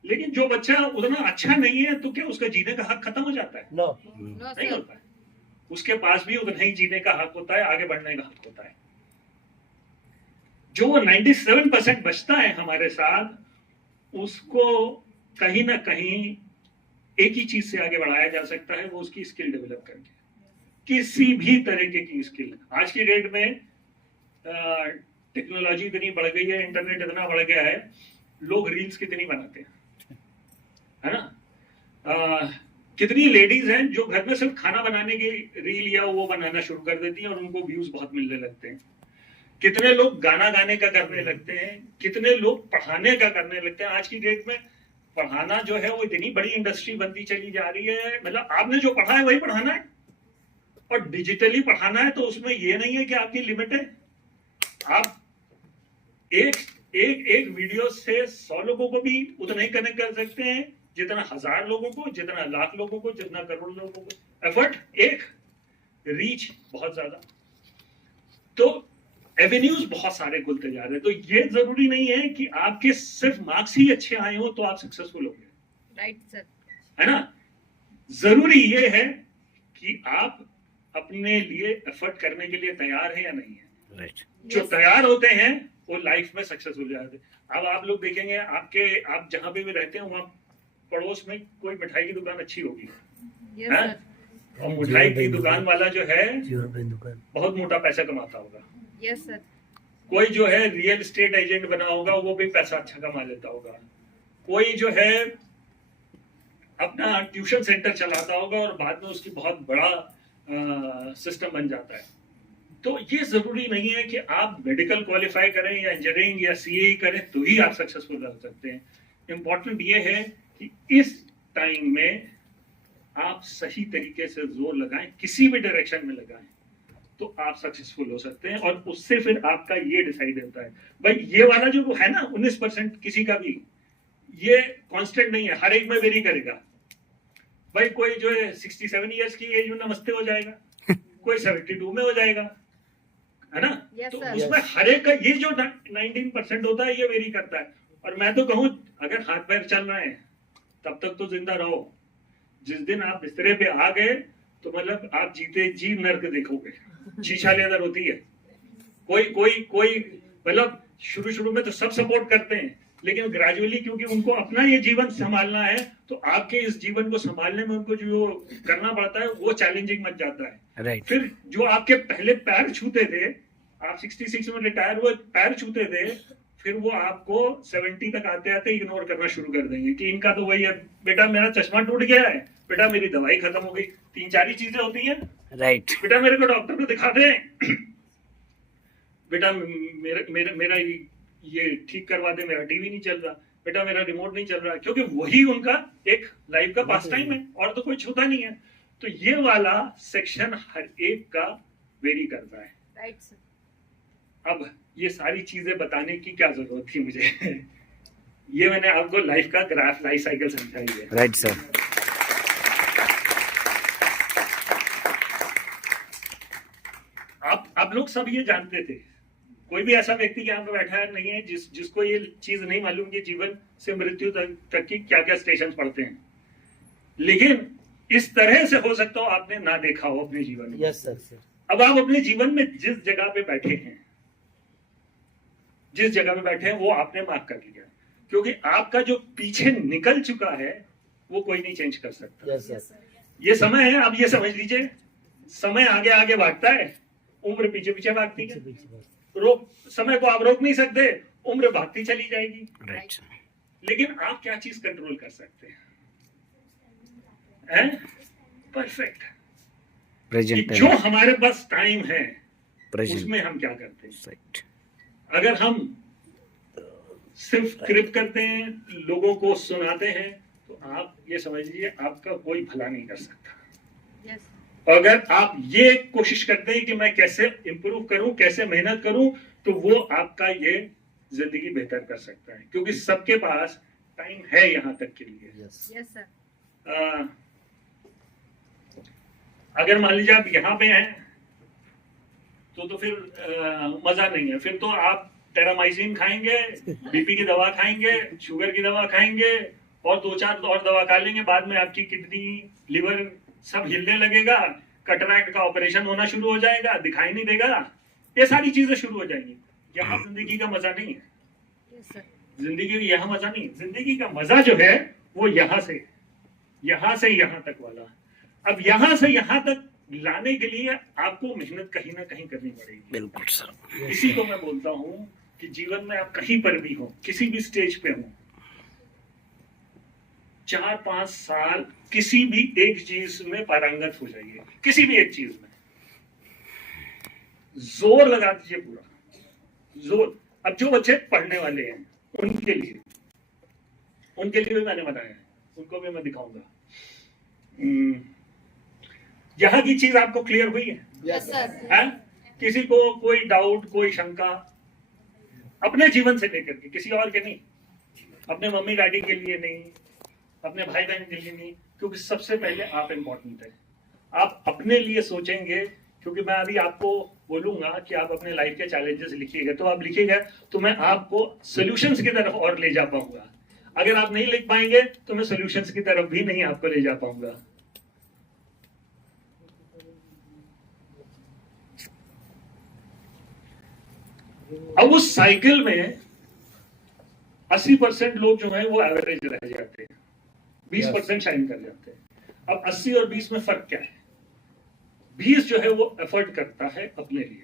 लेकिन जो बच्चा उतना अच्छा नहीं है तो क्या उसका जीने का हक खत्म हो जाता है? नो। नो नहीं सर। होता है। उसके पास भी उतना ही जीने का हक होता है, आगे बढ़ने का हक होता है। जो 97% बचता है हमारे साथ, उसको कहीं ना कहीं एक ही चीज से आगे बढ़ाया जा सकता है, वो उसकी स्किल डेवलप करके, किसी भी तरीके की स्किल। आज की डेट में टेक्नोलॉजी इतनी बढ़ गई है, इंटरनेट इतना बढ़ गया है, लोग रील्स कितनी बनाते हैं, है ना? कितनी लेडीज हैं जो घर में सिर्फ खाना बनाने की रील या वो बनाना शुरू कर देती हैं और उनको व्यूज बहुत मिलने लगते हैं। कितने लोग गाना गाने का करने लगते हैं, कितने लोग पढ़ाने का करने लगते हैं। आज की डेट में पढ़ाना जो है वो इतनी बड़ी इंडस्ट्री बनती चली जा रही है। मतलब आपने जो पढ़ा है वही पढ़ाना है, और डिजिटली पढ़ाना है, तो उसमें ये नहीं है कि आपकी लिमिट है। आप एक वीडियो से 100 लोगों को भी उतना ही कनेक्ट कर सकते हैं जितना 1000 लोगों को, जितना लाख लोगों को, जितना करोड़ लोगों को। एफर्ट एक, रीच बहुत ज्यादा। तो एवेन्यूज बहुत सारे खुलते जा रहे हैं। तो ये जरूरी नहीं है कि आपके सिर्फ मार्क्स ही अच्छे आए हो तो आप सक्सेसफुल हो गए, राइट सर। है ना? जरूरी ये है कि आप अपने लिए एफर्ट करने के लिए तैयार है या नहीं है। राइट। जो तैयार होते हैं वो लाइफ में सक्सेसफुल हो जाते हैं। अब आप लोग देखेंगे, आप जहां पे भी रहते हैं वहां पड़ोस में कोई मिठाई की दुकान अच्छी होगी, यस है? सर। और मिठाई की दुकान वाला जो है जीवन पे दुकान बहुत मोटा पैसा कमाता होगा। Yes sir. कोई जो है रियल एस्टेट एजेंट बना होगा, वो भी पैसा अच्छा कमा लेता होगा। कोई जो है अपना ट्यूशन सेंटर चलाता होगा और बाद में उसकी बहुत बड़ा सिस्टम बन जाता है। तो ये जरूरी नहीं है कि आप मेडिकल क्वालिफाई करें या इंजीनियरिंग या सीए करें तो ही आप सक्सेसफुल रह सकते हैं। इम्पोर्टेंट ये है कि इस टाइम में आप सही तरीके से जोर लगाएं, किसी भी डायरेक्शन में लगाएं, तो आप सक्सेसफुल हो सकते हैं। और उससे फिर आपका ये डिसाइड होता है, भाई ये वाला जो है ना 19% किसी का भी, ये कांस्टेंट नहीं है, हर एक में वेरी करेगा। भाई कोई जो है 67 इयर्स की एज में नमस्ते हो जाएगा, कोई 72 में हो जाएगा, है ना। Yes, तो sir. उसमें हर एक का ये जो 19% होता है ये वेरी करता है। और मैं तो कहूँ अगर हाथ पैर चल रहे हैं तब तक तो जिंदा रहो। जिस दिन आप बिस्तरे पे आ गए तो मतलब आप जीते जी नर्क देखोगे। शीशा लेदर होती है, कोई कोई कोई मतलब शुरू में तो सब सपोर्ट करते हैं, लेकिन ग्रेजुअली क्योंकि उनको अपना ये जीवन संभालना है, तो आपके इस जीवन को संभालने में उनको जो करना पड़ता है वो चैलेंजिंग बन जाता है। राइट। फिर जो आपके पहले पैर छूते थे, आप 66 में रिटायर हुए, पैर छूते थे, फिर वो आपको 70 तक आते आते इग्नोर करना शुरू कर देंगे कि इनका तो वही है, बेटा मेरा चश्मा टूट गया है, बेटा मेरी दवाई खत्म हो गई। 3-4 ही चीजें होती हैं। राइट। बेटा मेरे को डॉक्टर को दिखा दे, बेटा मेरा ये ठीक करवा दे, मेरा टीवी नहीं चल रहा, बेटा मेरा रिमोट नहीं चल रहा, क्योंकि वही उनका एक लाइफ का पास टाइम है और तो कोई छूता नहीं है। तो ये वाला सेक्शन हर एक का वेरी करता है। Right sir. अब ये सारी चीजें बताने की क्या जरूरत थी मुझे ये मैंने आपको लाइफ का ग्राफ, लाइफ साइकिल समझाई है। Right sir. आप लोग सब ये जानते थे, कोई भी ऐसा व्यक्ति यहाँ पे बैठा नहीं है जिसको ये चीज नहीं मालूम कि जीवन से मृत्यु तक की क्या क्या स्टेशन पड़ते हैं। लेकिन इस तरह से हो सकता हो आपने ना देखा हो अपने जीवन में। Yes sir. अब आप अपने जीवन में जिस जगह पे बैठे हैं, जिस जगह पे बैठे हैं वो आपने मार्क कर लिया, क्योंकि आपका जो पीछे निकल चुका है वो कोई नहीं चेंज कर सकता। Yes sir. ये समय है, आप ये समझ लीजिए, समय आगे आगे भागता है, उम्र पीछे पीछे भागती है। समय को आप रोक नहीं सकते, उम्र भागती चली जाएगी। राइट। लेकिन आप क्या चीज कंट्रोल कर सकते हैं? परफेक्ट। प्रेजेंट जो हमारे पास टाइम है प्रेजेंट उसमें हम क्या करते हैं? राइट। अगर हम सिर्फ क्रिप करते हैं, लोगों को सुनाते हैं, तो आप ये समझ लीजिए आपका कोई भला नहीं कर सकता। यस। अगर आप ये कोशिश करते हैं कि मैं कैसे इंप्रूव करूं, कैसे मेहनत करूं, तो वो आपका ये जिंदगी बेहतर कर सकता है, क्योंकि सबके पास टाइम है यहाँ तक के लिए। यस। Yes sir. अगर मान लीजिए आप यहाँ पे हैं तो फिर मजा नहीं है। फिर तो आप टेरामाइसिन खाएंगे, बीपी की दवा खाएंगे, शुगर की दवा खाएंगे और 2-4 और दवा खा लेंगे, बाद में आपकी किडनी, लिवर सब हिलने लगेगा, कटरैक्ट का ऑपरेशन होना शुरू हो जाएगा, दिखाई नहीं देगा, ये सारी चीजें शुरू हो जाएंगी। यहाँ जिंदगी का मजा नहीं है। Yes sir. जिंदगी का यहाँ मजा नहीं, जिंदगी का मजा जो है वो यहाँ से यहाँ तक वाला। अब यहाँ से यहाँ तक लाने के लिए आपको मेहनत कहीं ना कहीं करनी पड़ेगी। बिल्कुल सर। इसी को मैं बोलता हूँ कि जीवन में आप कहीं पर भी हो, किसी भी स्टेज पे हो, 4-5 साल किसी भी एक चीज में पारंगत हो जाइए, किसी भी एक चीज में जोर लगा दीजिए, पूरा जोर। अब जो बच्चे पढ़ने वाले हैं उनके लिए भी मैंने बताया है, उनको भी मैं दिखाऊंगा। यहाँ की चीज आपको क्लियर हुई है? Yes sir. है? किसी को कोई डाउट, कोई शंका अपने जीवन से लेकर के, किसी और के नहीं, अपने मम्मी डैडी के लिए नहीं, अपने भाई बहन के लिए नहीं, क्योंकि सबसे पहले आप इंपॉर्टेंट है। आप अपने लिए सोचेंगे, क्योंकि मैं अभी आपको बोलूंगा कि आप अपने लाइफ के चैलेंजेस लिखिएगा, तो आप लिखिएगा तो मैं आपको सॉल्यूशंस की तरफ और ले जा पाऊंगा। अगर आप नहीं लिख पाएंगे तो मैं सॉल्यूशंस की तरफ भी नहीं आपको ले जा पाऊंगा। अब उस साइकिल में 80% लोग जो है वो एवरेज रह जाते हैं, 20% शाइन कर जाते हैं। अब 80 और 20 में फर्क क्या है? 20 जो है वो एफर्ट करता है अपने लिए,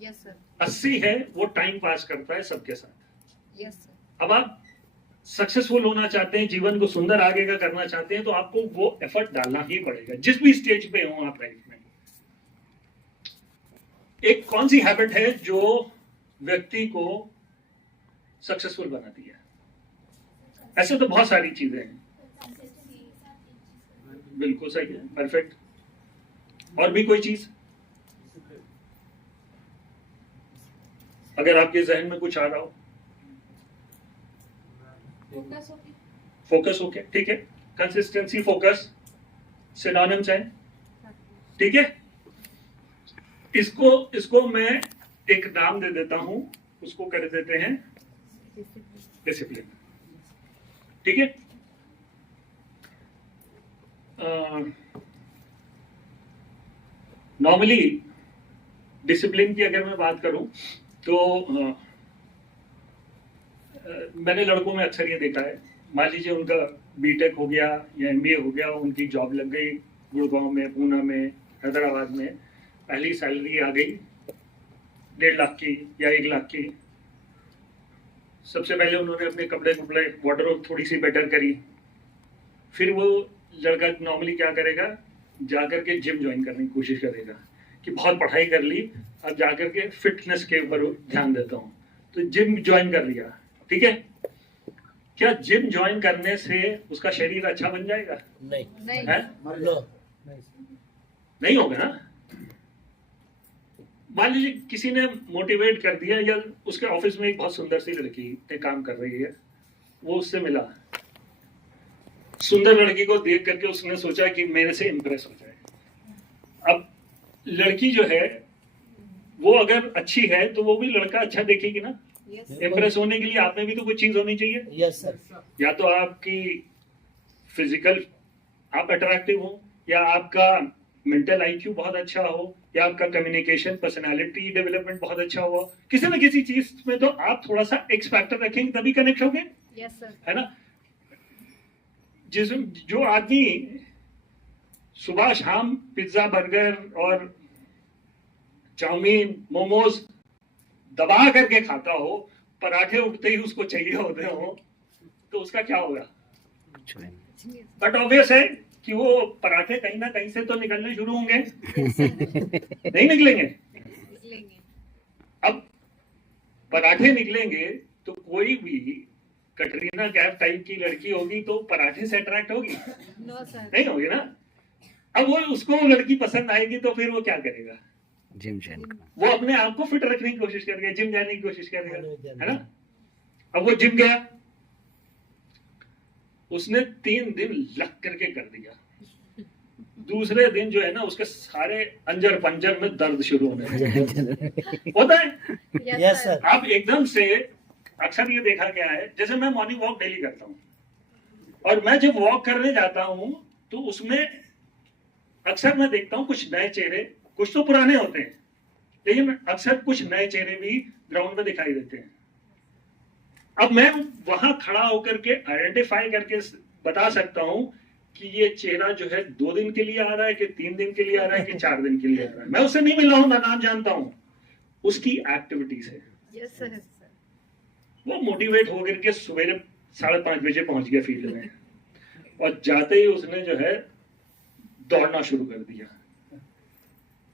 यस सर, 80 है वो टाइम पास करता है सबके साथ। यस सर, अब आप सक्सेसफुल होना चाहते हैं, जीवन को सुंदर आगे का करना चाहते हैं, तो आपको वो एफर्ट डालना ही पड़ेगा जिस भी स्टेज पे हो आप लाइफ में। एक कौन सी हैबिट है जो व्यक्ति को सक्सेसफुल बनाती है? ऐसे तो बहुत सारी चीजें हैं। बिल्कुल सही है, परफेक्ट। और भी कोई चीज अगर आपके जहन में कुछ आ रहा हो? फोकस हो गया, ठीक है। कंसिस्टेंसी, फोकस सिनोनिम्स हैं, ठीक है। इसको मैं एक नाम दे देता हूं, उसको कर देते हैं डिसिप्लिन, ठीक है। नॉर्मली डिसिप्लिन की अगर मैं बात करूं तो मैंने लड़कों में अक्सर ये देखा है, मान लीजिए उनका बीटेक हो गया या एमबीए हो गया, उनकी जॉब लग गई गुड़गांव में, पूना में, हैदराबाद में, पहली सैलरी आ गई 1.5 लाख की या 1 लाख की। सबसे पहले उन्होंने अपने कपड़े वार्डरोब थोड़ी सी बेटर करी, फिर वो लड़का नॉर्मली क्या करेगा, जाकर के जिम ज्वाइन करने की कोशिश करेगा कि बहुत पढ़ाई कर ली, अब जाकर के फिटनेस के ऊपर ध्यान देता हूँ, तो जिम ज्वाइन कर लिया, ठीक है। क्या जिम ज्वाइन करने से उसका शरीर अच्छा बन जाएगा? नहीं, नहीं, है? नहीं होगा ना। मान लीजिए किसी ने मोटिवेट कर दिया, या उसके ऑफिस में एक बहुत सुंदर सी लड़की काम कर रही है, वो उससे मिला, सुंदर लड़की को देख करके उसने सोचा कि मेरे से इम्प्रेस हो जाए। अब लड़की जो है वो अगर अच्छी है तो वो भी लड़का अच्छा देखेगी ना। यस इम्प्रेस होने के लिए आप में भी तो कुछ चीज होनी चाहिए। यस सर, या तो आपकी फिजिकल आप अट्रैक्टिव हो, या आपका मेंटल आईक्यू बहुत अच्छा हो, या आपका कम्युनिकेशन पर्सनालिटी डेवलपमेंट बहुत अच्छा हो। किसी न किसी चीज में तो आप थोड़ा सा एक्स फैक्टर रखेंगे तभी कनेक्ट होंगे, यस सर, है ना। जो आदमी सुबह शाम पिज्जा, बर्गर और चाउमीन, मोमोज दबा करके खाता हो, पराठे उठते ही उसको चाहिए होते हो, तो उसका क्या होगा? बट ऑब्वियस है कि वो पराठे कहीं ना कहीं से तो निकलने शुरू होंगे, नहीं निकलेंगे? लेंगे, अब पराठे निकलेंगे तो कोई भी कटरीना कैफ टाइप की लड़की होगी तो पराठे से अट्रैक्ट होगी? नो सर, नहीं होगी ना। अब वो उसको लड़की पसंद आएगी तो फिर वो क्या करेगा? जिम ज्वाइन करना। वो अपने आप को फिट रखने की कोशिश करेगा, जिम जाने की कोशिश करेगा, है ना। अब वो जिम गया, उसने 3 दिन लग करके कर दिया, दूसरे दिन जो है ना उसके सारे अंजर पंजर में दर्द शुरू होने लगे। होता है। यस सर, आप एकदम से, अक्सर ये देखा गया है, जैसे मैं मॉर्निंग वॉक डेली करता हूँ, और मैं जब वॉक करने जाता हूँ तो उसमें अक्सर मैं देखता हूँ कुछ नए चेहरे, कुछ तो पुराने होते हैं, लेकिन अक्सर कुछ नए चेहरे भी ग्राउंड में दिखाई देते हैं। अब मैं वहां खड़ा होकर के आइडेंटिफाई करके बता सकता हूं कि ये चेहरा जो है 2 दिन के लिए आ रहा है, कि 3 दिन के लिए आ रहा है, कि 4 दिन के लिए आ रहा है। मैं उससे नहीं मिला हूं, ना नाम जानता हूं, उसकी एक्टिविटी से यस सर, यस सर, वो मोटिवेट होकर के सवेरे 5:30 बजे पहुंच गया फील्ड में, और जाते ही उसने जो है दौड़ना शुरू कर दिया।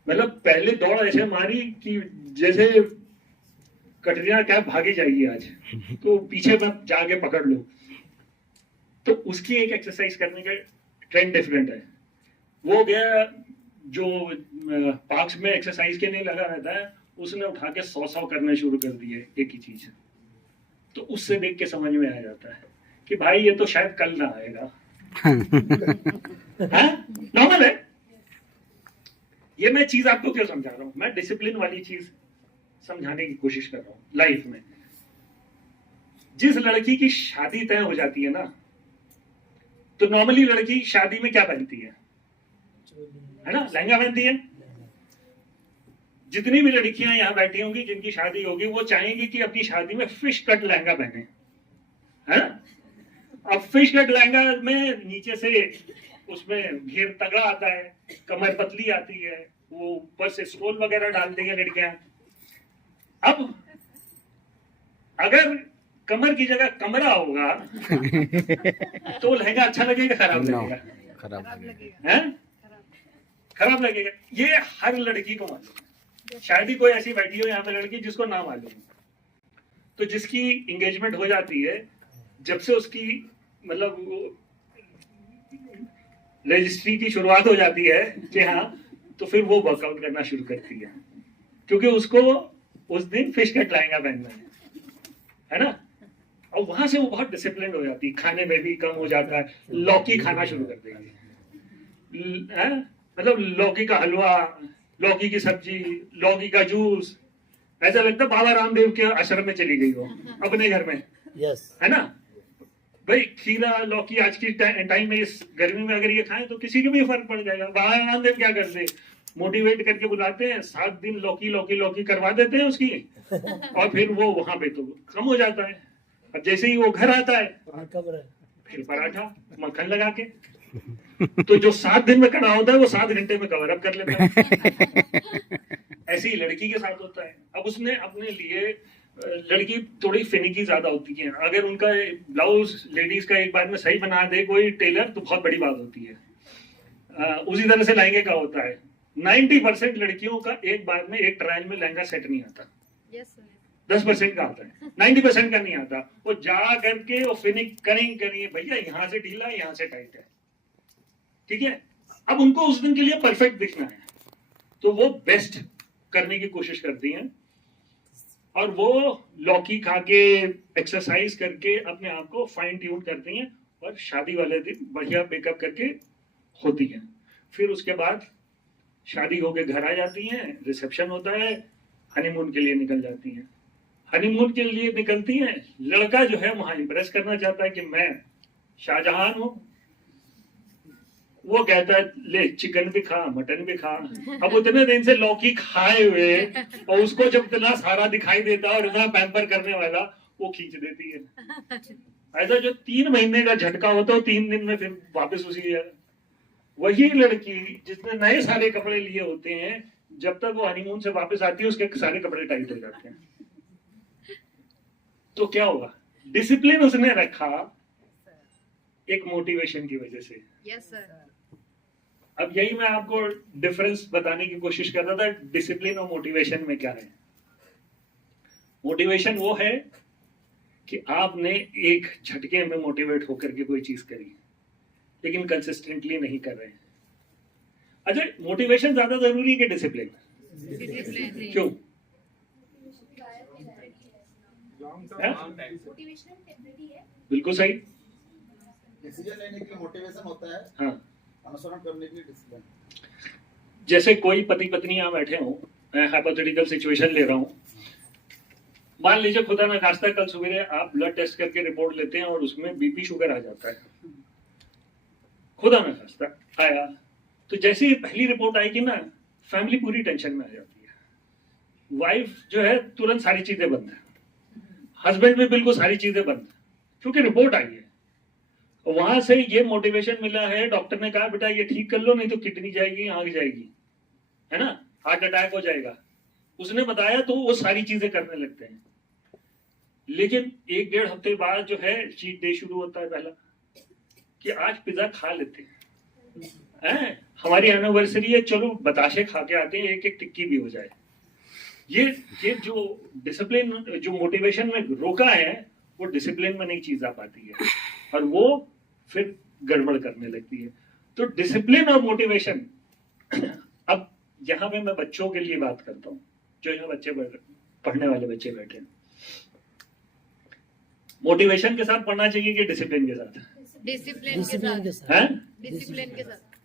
मतलब पहले दौड़ ऐसे मारी कि जैसे कटरीना कैफ भागी जाएगी आज, तो पीछे मैं जाके पकड़ लूं। तो उसकी एक एक्सरसाइज करने का ट्रेंड डिफरेंट है। वो गया जो पार्क्स में एक्सरसाइज के लिए लगा रहता है, उसने उठा के 100 करने शुरू कर दिए एक ही चीज। तो उससे देख के समझ में आ जाता है कि भाई ये तो शायद कल ना आएगा। नॉर्मल है। ये मैं चीज आपको क्यों समझा रहा हूं? मैं डिसिप्लिन वाली चीज समझाने की कोशिश कर रहा हूं। लाइफ में जिस लड़की की शादी तय हो जाती है ना, तो नॉर्मली लड़की शादी में क्या पहनती है ना? लहंगा पहनती है। जितनी भी लड़कियां यहाँ बैठी होंगी जिनकी शादी होगी, वो चाहेंगी कि अपनी शादी में फिश कट लहंगा पहने, है ना। अब फिश कट लहंगा में नीचे से उसमें घेर तगड़ा आता है, कमर पतली आती है, वो ऊपर से स्टोल वगैरह डालती हैं लड़कियां। अब अगर कमर की जगह कमरा होगा तो लहंगा अच्छा लगेगा, खराब No. लगेगा? खराब खराब लगेगा। लगेगा। हैं? खराब लगेगा। ये हर लड़की को मालूम है। शायद ही कोई ऐसी बैठी हो यहाँ पे लड़की जिसको ना मालूम हो। तो जिसकी एंगेजमेंट हो जाती है, जब से उसकी मतलब रजिस्ट्री की शुरुआत हो जाती है कि हाँ, तो फिर वो वर्कआउट करना शुरू करती है, क्योंकि उसको उस दिन फिश कट लहंगा पहनना है ना। और वहां से वो बहुत डिसिप्लिन हो जाती है, खाने में भी कम हो जाता है, लौकी खाना शुरू कर देगी, मतलब लौकी का हलवा, लौकी की सब्जी, लौकी का जूस, ऐसा लगता है बाबा रामदेव के आश्रम में चली गई हो अपने घर में, यस है ना। भाई खीरा लौकी आज की टाइम में इस गर्मी में अगर ये खाएं तो किसी को भी फर्क पड़ जाएगा। बाबा रामदेव क्या करते, मोटिवेट करके बुलाते हैं, 7 दिन लौकी लौकी लौकी करवा देते हैं उसकी, और फिर वो वहां पे तो कम हो जाता है। अब जैसे ही वो घर आता है फिर पराठा मक्खन लगा के, तो जो 7 दिन में करना होता है वो 7 घंटे में कवर अप कर लेता है। ऐसे ही लड़की के साथ होता है। अब उसने अपने लिए, लड़की थोड़ी फिनिकी ज्यादा होती है, अगर उनका ब्लाउज लेडीज का एक बार में सही बना दे कोई टेलर तो बहुत बड़ी बात होती है। उसी तरह से लहंगे का होता है। 90% लड़कियों का एक बार में एक ट्रायल में लहंगा सेट नहीं आता, यस सर। 10% का आता है, 90% का नहीं आता। वो जा करके वो फिनिक करेंगे भैया, यहाँ से ढीला यहाँ से टाइट है, ठीक है। अब उनको उस दिन के लिए परफेक्ट दिखना है, तो वो बेस्ट करने की कोशिश करती हैं, और वो लौकी खा के एक्सरसाइज करके अपने आप को फाइन ट्यून करती हैं, और शादी वाले दिन बढ़िया मेकअप करके होती हैं। फिर उसके बाद शादी होके घर आ जाती हैं, रिसेप्शन होता है, हनीमून के लिए निकल जाती हैं। हनीमून के लिए निकलती हैं, लड़का जो है वहां इंप्रेस करना चाहता है कि मैं शाहजहां हूं, वो कहता है ले चिकन भी खा मटन भी खा। अब उतने दिन से लौकी खाए हुए और उसको जब इतना सारा दिखाई देता है और इतना पैम्पर करने वाला, वो खींच देती है। ऐसा जो 3 महीने का झटका होता है 3 दिन में फिर वापस उसी है। वही लड़की जिसने नए सारे कपड़े लिए होते हैं, जब तक वो हनीमून से वापस आती है उसके सारे कपड़े टाइट हो जाते हैं। तो क्या होगा, डिसिप्लिन उसने रखा एक मोटिवेशन की वजह से। Yes sir. अब यही मैं आपको डिफरेंस बताने की कोशिश कर रहा था, डिसिप्लिन और मोटिवेशन में क्या है। मोटिवेशन वो है कि आपने एक झटके में मोटिवेट होकर के कोई चीज करी, लेकिन कंसिस्टेंटली नहीं कर रहे हैं। अच्छा, मोटिवेशन ज्यादा जरूरी है कि डिसिप्लिन? डिसिप्लिन। क्यों? मोटिवेशन टेम्परेरी है। बिल्कुल सही। डिसीजन लेने के लिए मोटिवेशन होता है, हाँ, अनुसरण करने के लिए डिसिप्लिन। जैसे कोई पति पत्नी यहाँ बैठे हो, मैं हाइपोथेटिकल सिचुएशन ले रहा हूँ। मान लीजिए खुदा ना खास्ता कल सवेरे आप ब्लड टेस्ट करके रिपोर्ट लेते हैं और उसमें बीपी शुगर आ जाता है। खुदा ना खास्ता आया, तो जैसे ही पहली रिपोर्ट आएगी ना, फैमिली पूरी टेंशन में आ जाती है। वाइफ जो है तुरंत सारी चीजें बंद है, हस्बैंड में बिल्कुल सारी चीजें बंद, क्योंकि रिपोर्ट आई है। वहां से ये मोटिवेशन मिला है, डॉक्टर ने कहा बेटा ये ठीक कर लो, नहीं तो किडनी जाएगी, आंख जाएगी, है ना, हार्ट अटैक हो जाएगा। उसने बताया तो वो सारी चीजें करने लगते हैं। लेकिन 1-1.5 हफ्ते बाद जो है चीट डे शुरू होता है पहला, कि आज पिज्जा खा लेते हैं, हमारी एनिवर्सरी है, चलो बताशे खा के आते हैं, 1-1 टिक्की भी हो जाए। ये जो डिसिप्लिन, जो मोटिवेशन में रोका है, वो डिसिप्लिन में नहीं चीज आ पाती है, और वो फिर गड़बड़ करने लगती है। तो डिसिप्लिन और मोटिवेशन, अब यहाँ पे मैं बच्चों के लिए बात करता हूँ, जो यहाँ बच्चे पढ़ने वाले बच्चे बैठे हैं। मोटिवेशन के साथ पढ़ना चाहिए कि डिसिप्लिन के साथ? डिसिप्लिन के साथ। हैं? डिसिप्लिन के साथ।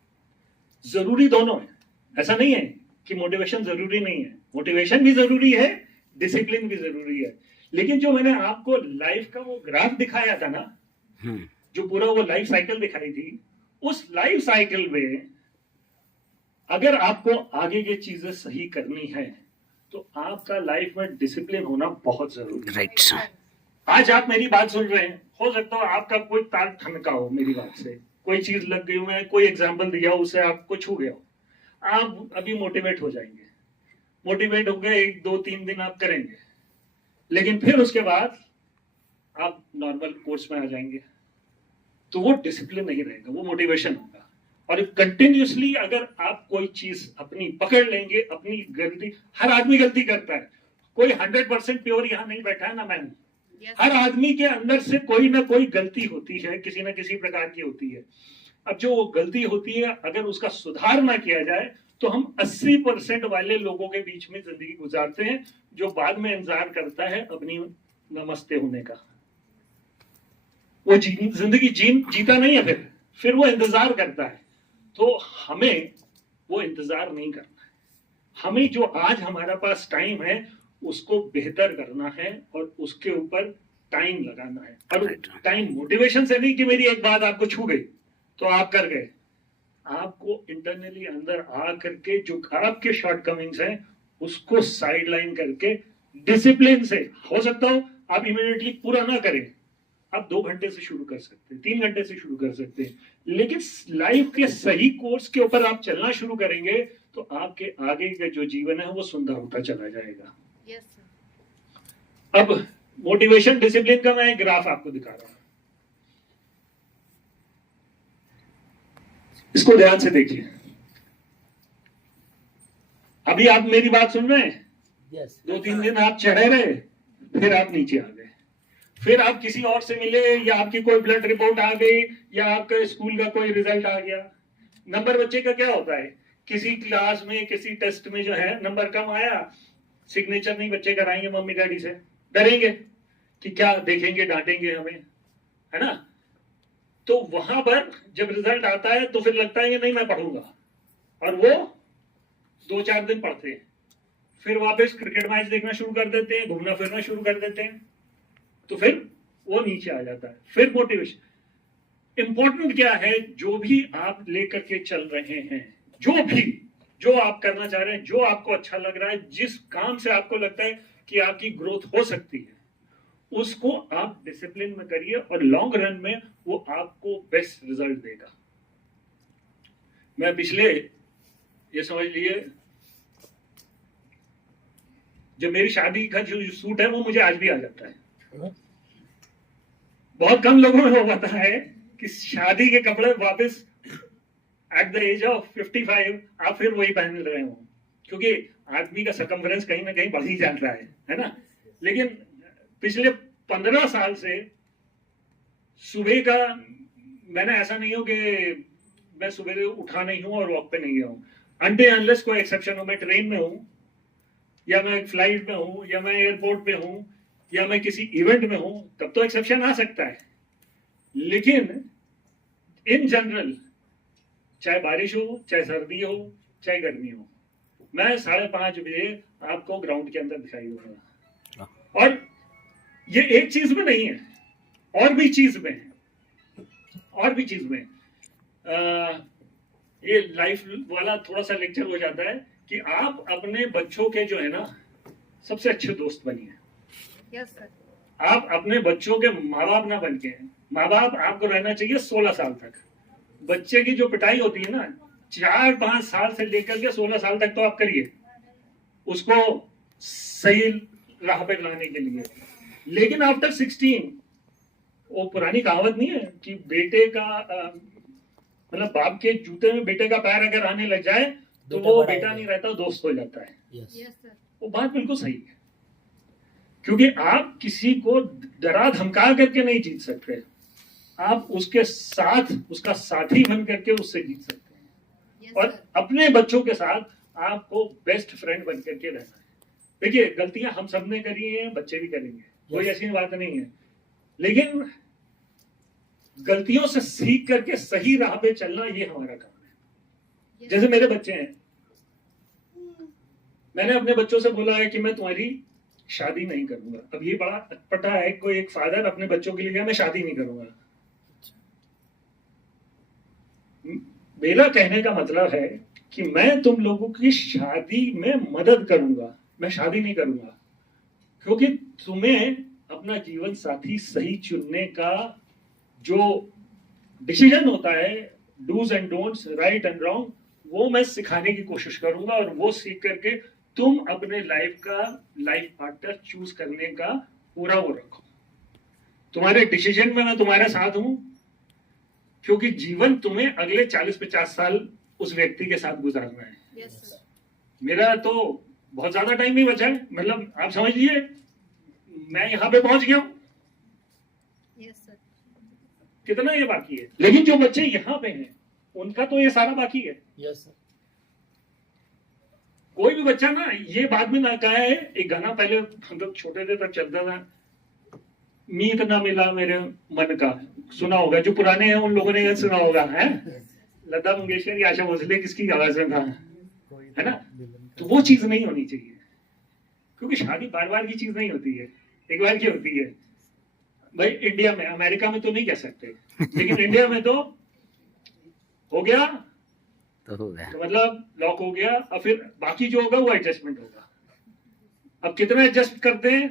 जरूरी दोनों है, ऐसा नहीं है कि मोटिवेशन जरूरी नहीं है। मोटिवेशन भी जरूरी है, डिसिप्लिन भी जरूरी है। लेकिन जो मैंने आपको लाइफ का वो ग्राफ दिखाया था ना, जो पूरा वो लाइफ साइकिल दिखाई थी, उस लाइफ साइकिल में अगर आपको आगे की चीजें सही करनी है तो आपका लाइफ में डिसिप्लिन होना बहुत जरूरी है। राइट। आज आप मेरी बात सुन रहे हैं, हो सकता हो आपका कोई तार ठनका हो मेरी बात से, कोई चीज लग गई हो, मैंने कोई एग्जाम्पल दिया हो, उससे आपको छू गया हो। आप अभी मोटिवेट हो जाएंगे, मोटिवेट हो गए 1-2-3 दिन आप करेंगे, लेकिन फिर उसके बाद आप नॉर्मल कोर्स में आ जाएंगे। तो वो डिसिप्लिन नहीं रहेगा, वो मोटिवेशन होगा। और कंटिन्यूसली अगर आप कोई चीज अपनी पकड़ लेंगे, अपनी गलती, हर आदमी गलती करता है, कोई 100% प्योर यहाँ नहीं बैठा है ना मैं, हर आदमी के अंदर से कोई ना कोई गलती होती है, किसी ना किसी प्रकार की होती है। अब जो वो गलती होती है अगर उसका सुधार ना किया जाए तो हम 80% वाले लोगों के बीच में जिंदगी गुजारते हैं, जो बाद में इंतजार करता है अपनी नमस्ते होने का। वो जिंदगी जीता नहीं है, फिर वो इंतजार करता है। तो हमें वो इंतजार नहीं करना है, हमें जो आज हमारा पास टाइम है उसको बेहतर करना है और उसके ऊपर टाइम लगाना है। और टाइम मोटिवेशन से नहीं कि मेरी एक बात आपको छू गई तो आप कर गए, आपको इंटरनली अंदर आ करके जो आपके शॉर्टकमिंग्स हैं उसको साइडलाइन करके डिसिप्लिन से, हो सकता हो आप इमीडिएटली पूरा ना करें, आप 2 घंटे से शुरू कर सकते हैं, 3 घंटे से शुरू कर सकते हैं, लेकिन लाइफ के सही कोर्स के ऊपर आप चलना शुरू करेंगे तो आपके आगे का जो जीवन है वो सुंदर होता चला जाएगा। Yes sir. अब मोटिवेशन डिसिप्लिन का मैं एक ग्राफ आपको दिखा रहा हूं, इसको ध्यान से देखिए। अभी आप मेरी बात सुन रहे हैं, 2-3 दिन आप चढ़े रहे, फिर आप नीचे आ गए, फिर आप किसी और से मिले, या आपकी कोई ब्लड रिपोर्ट आ गई, या आपके स्कूल का कोई रिजल्ट आ गया। नंबर बच्चे का क्या होता है, किसी क्लास में किसी टेस्ट में जो है नंबर कम आया, सिग्नेचर नहीं बच्चे कराएंगे मम्मी डैडी से, डरेंगे कि क्या देखेंगे, डांटेंगे हमें, है ना। तो वहां पर जब रिजल्ट आता है तो फिर लगता है कि नहीं मैं पढ़ूंगा, और वो 2-4 दिन पढ़ते हैं, फिर वापस क्रिकेट मैच देखना शुरू कर देते हैं, घूमना फिरना शुरू कर देते हैं, तो फिर वो नीचे आ जाता है। फिर मोटिवेशन इंपॉर्टेंट क्या है, जो भी आप लेकर के चल रहे हैं, जो आप करना चाह रहे हैं, जो आपको अच्छा लग रहा है, जिस काम से आपको लगता है कि आपकी ग्रोथ हो सकती है, उसको आप डिसिप्लिन में करिए और लॉन्ग रन में वो आपको बेस्ट रिजल्ट देगा। मैं पिछले, ये समझ लिए, जो मेरी शादी का जो सूट है वो मुझे आज भी आ जाता है। बहुत कम लोगों में हो पाता है कि शादी के कपड़े वापस एट द एज ऑफ 55 आप फिर वही पहन रहे हो, क्योंकि आदमी का सर्कमफ्रेंस कहीं ना कहीं बढ़ ही जाता है ना। लेकिन पिछले 15 साल से सुबह का, मैंने ऐसा नहीं हो कि मैं सुबह उठा नहीं हूं और वॉक पे नहीं गया हूं, अनटिल अनलेस कोई एक्सेप्शन हो, मैं ट्रेन में हूं, या मैं फ्लाइट में हूं, या मैं एयरपोर्ट पे हूं, या मैं किसी इवेंट में हूं, तब तो एक्सेप्शन आ सकता है। लेकिन इन जनरल, चाहे बारिश हो, चाहे सर्दी हो, चाहे गर्मी हो, मैं 5:30 बजे आपको ग्राउंड के अंदर दिखाई दूंगा। और ये एक चीज में नहीं है, और भी चीज में है, और भी चीज में। ये लाइफ वाला थोड़ा सा लेक्चर हो जाता है कि आप अपने बच्चों के जो है ना सबसे अच्छे दोस्त बनिए। Yes sir. आप अपने बच्चों के माँ बाप ना बन के, माँ बाप आपको रहना चाहिए 16 साल तक। बच्चे की जो पिटाई होती है ना 4-5 साल से लेकर के 16 साल तक, तो आप करिए उसको सही राह पे लाने के लिए। लेकिन आफ्टर 16, वो पुरानी कहावत नहीं है कि बेटे का मतलब बाप के जूते में बेटे का पैर अगर आने लग जाए तो वो बेटा नहीं रहता, दोस्त हो जाता है। Yes sir. वो बात बिल्कुल सही है, क्योंकि आप किसी को डरा धमका करके नहीं जीत सकते, आप उसके साथ उसका साथी बन करके उससे जीत सकते हैं। यस और सर। अपने बच्चों के साथ आपको बेस्ट फ्रेंड बन करके रहना है। देखिए गलतियां हम सब ने करी हैं, बच्चे भी करेंगे, कोई ऐसी बात नहीं है, लेकिन गलतियों से सीख करके सही राह पे चलना ये हमारा काम है। जैसे मेरे बच्चे हैं, मैंने अपने बच्चों से बोला है कि मैं तुम्हारी शादी नहीं करूंगा। अब ये बड़ा अटपटा है, कोई एक फादर अपने बच्चों के लिए कहा मैं शादी नहीं करूंगा। मेरा कहने का मतलब है कि मैं तुम लोगों की शादी में मदद करूंगा, मैं शादी नहीं करूंगा, क्योंकि तुम्हें अपना जीवन साथी सही चुनने का जो डिसीजन होता है, dos and don'ts, right and wrong, वो मैं सिखाने की कोशिश करूंगा, और वो सीख करके तुम अपने लाइफ पार्टनर चूज करने का पूरा वो रखो। तुम्हारे डिसीजन में मैं तुम्हारे साथ हूं, क्योंकि जीवन तुम्हें अगले 40-50 साल उस व्यक्ति के साथ गुजारना है। Yes, sir. मेरा तो बहुत ज्यादा टाइम नहीं बचा है, मतलब आप समझ लीजिए मैं यहाँ पे पहुंच गया हूं, Yes, sir. कितना ये बाकी है। लेकिन जो बच्चे यहाँ पे हैं उनका तो ये सारा बाकी है। Yes, sir. कोई भी बच्चा ना, ये बाद में ना कहा है, एक गाना पहले हम लोग छोटे थे तब चलता था, मीत ना मिला मेरे मन का, सुना होगा, जो पुराने हैं उन लोगों ने ये सुना होगा, है लता मंगेशकर या आशा भोसले किसकी आवाज में था, है ना। तो वो चीज नहीं होनी चाहिए, क्योंकि शादी बार बार की चीज नहीं होती है, एक बार की होती है। भाई इंडिया में, अमेरिका में तो नहीं कह सकते, लेकिन इंडिया में तो हो गया तो हो गया। तो मतलब लॉक हो गया, और फिर बाकी जो होगा वो एडजस्टमेंट होगा। अब कितना एडजस्ट करते हैं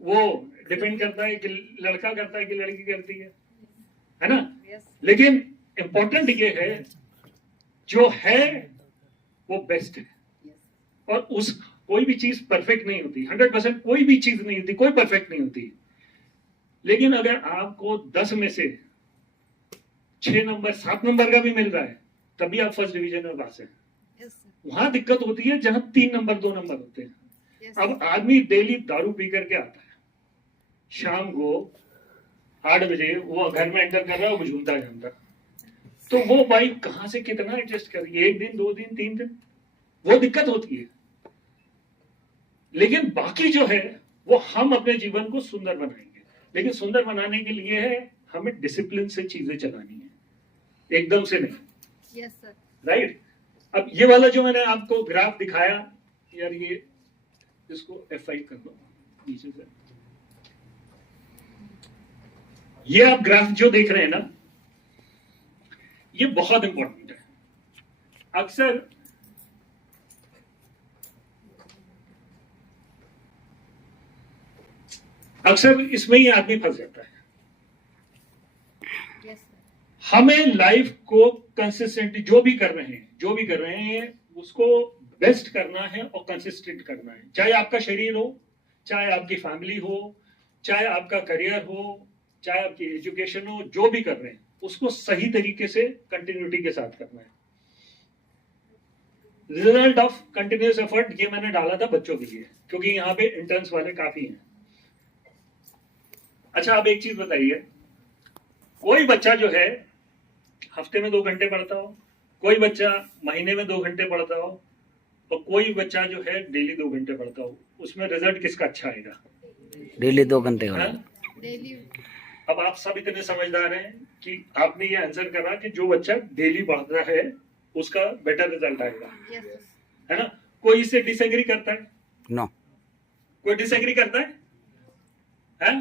वो डिपेंड करता है कि लड़का करता है कि लड़की करती है ना। Yes. लेकिन इंपॉर्टेंट ये है, जो है वो बेस्ट है, और उस कोई भी चीज परफेक्ट नहीं होती, 100% कोई भी चीज नहीं होती, कोई परफेक्ट नहीं होती। लेकिन अगर आपको 10 में से 6 नंबर 7 नंबर का भी मिल रहा है, तभी आप फर्स्ट डिवीजन में पास है। Yes, sir. वहां दिक्कत होती है जहां 3 नंबर 2 नंबर होते हैं। Yes, अब आदमी डेली दारू पी करके आता है, शाम को 8 बजे वो घर में एंटर कर रहा है, वो झूमता झूमता, तो वो भाई कहां से कितना एडजस्ट करेगी, 1 दिन 2 दिन 3 दिन, वो दिक्कत होती है। लेकिन बाकी जो है वो हम अपने जीवन को सुंदर बनाएंगे, लेकिन सुंदर बनाने के लिए है हमें डिसिप्लिन से चीजें चलानी है, एकदम से नहीं, Yes, sir. राइट। अब ये वाला जो मैंने आपको ग्राफ दिखाया यार, ये इसको F5 कर दो नीचे से, ये आप ग्राफ जो देख रहे हैं ना, ये बहुत इंपॉर्टेंट है। अक्सर इसमें ही आदमी फंस जाता है। Yes, sir. हमें लाइफ को कंसिस्टेंट जो भी कर रहे हैं उसको बेस्ट करना है और कंसिस्टेंट करना है, चाहे आपका शरीर हो, चाहे आपकी फैमिली हो, चाहे आपका करियर हो, चाहे आपकी एजुकेशन हो, जो भी कर रहे हैं उसको सही तरीके से कंटिन्यूटी के साथ करना है। रिजल्ट ऑफ कंटिन्यूअस एफर्ट ये मैंने डाला था बच्चों के लिए, क्योंकि यहाँ पे इंटर्न्स वाले काफी हैं। अच्छा, आप एक चीज बताइए, कोई बच्चा जो है हफ्ते में 2 घंटे पढ़ता हो, कोई बच्चा महीने में 2 घंटे पढ़ता हो, और कोई बच्चा जो है डेली 2 घंटे पढ़ता हो, उसमें रिजल्ट किसका अच्छा आएगा? डेली 2 घंटे हाँ? Daily. अब आप सब इतने समझदार हैं कि आपने ये आंसर करा कि जो बच्चा डेली पढ़ता है उसका बेटर रिजल्ट आएगा, Yes, sir. है ना। कोई इससे डिसएग्री करता है? नो। कोई डिसएग्री करता है? हैं?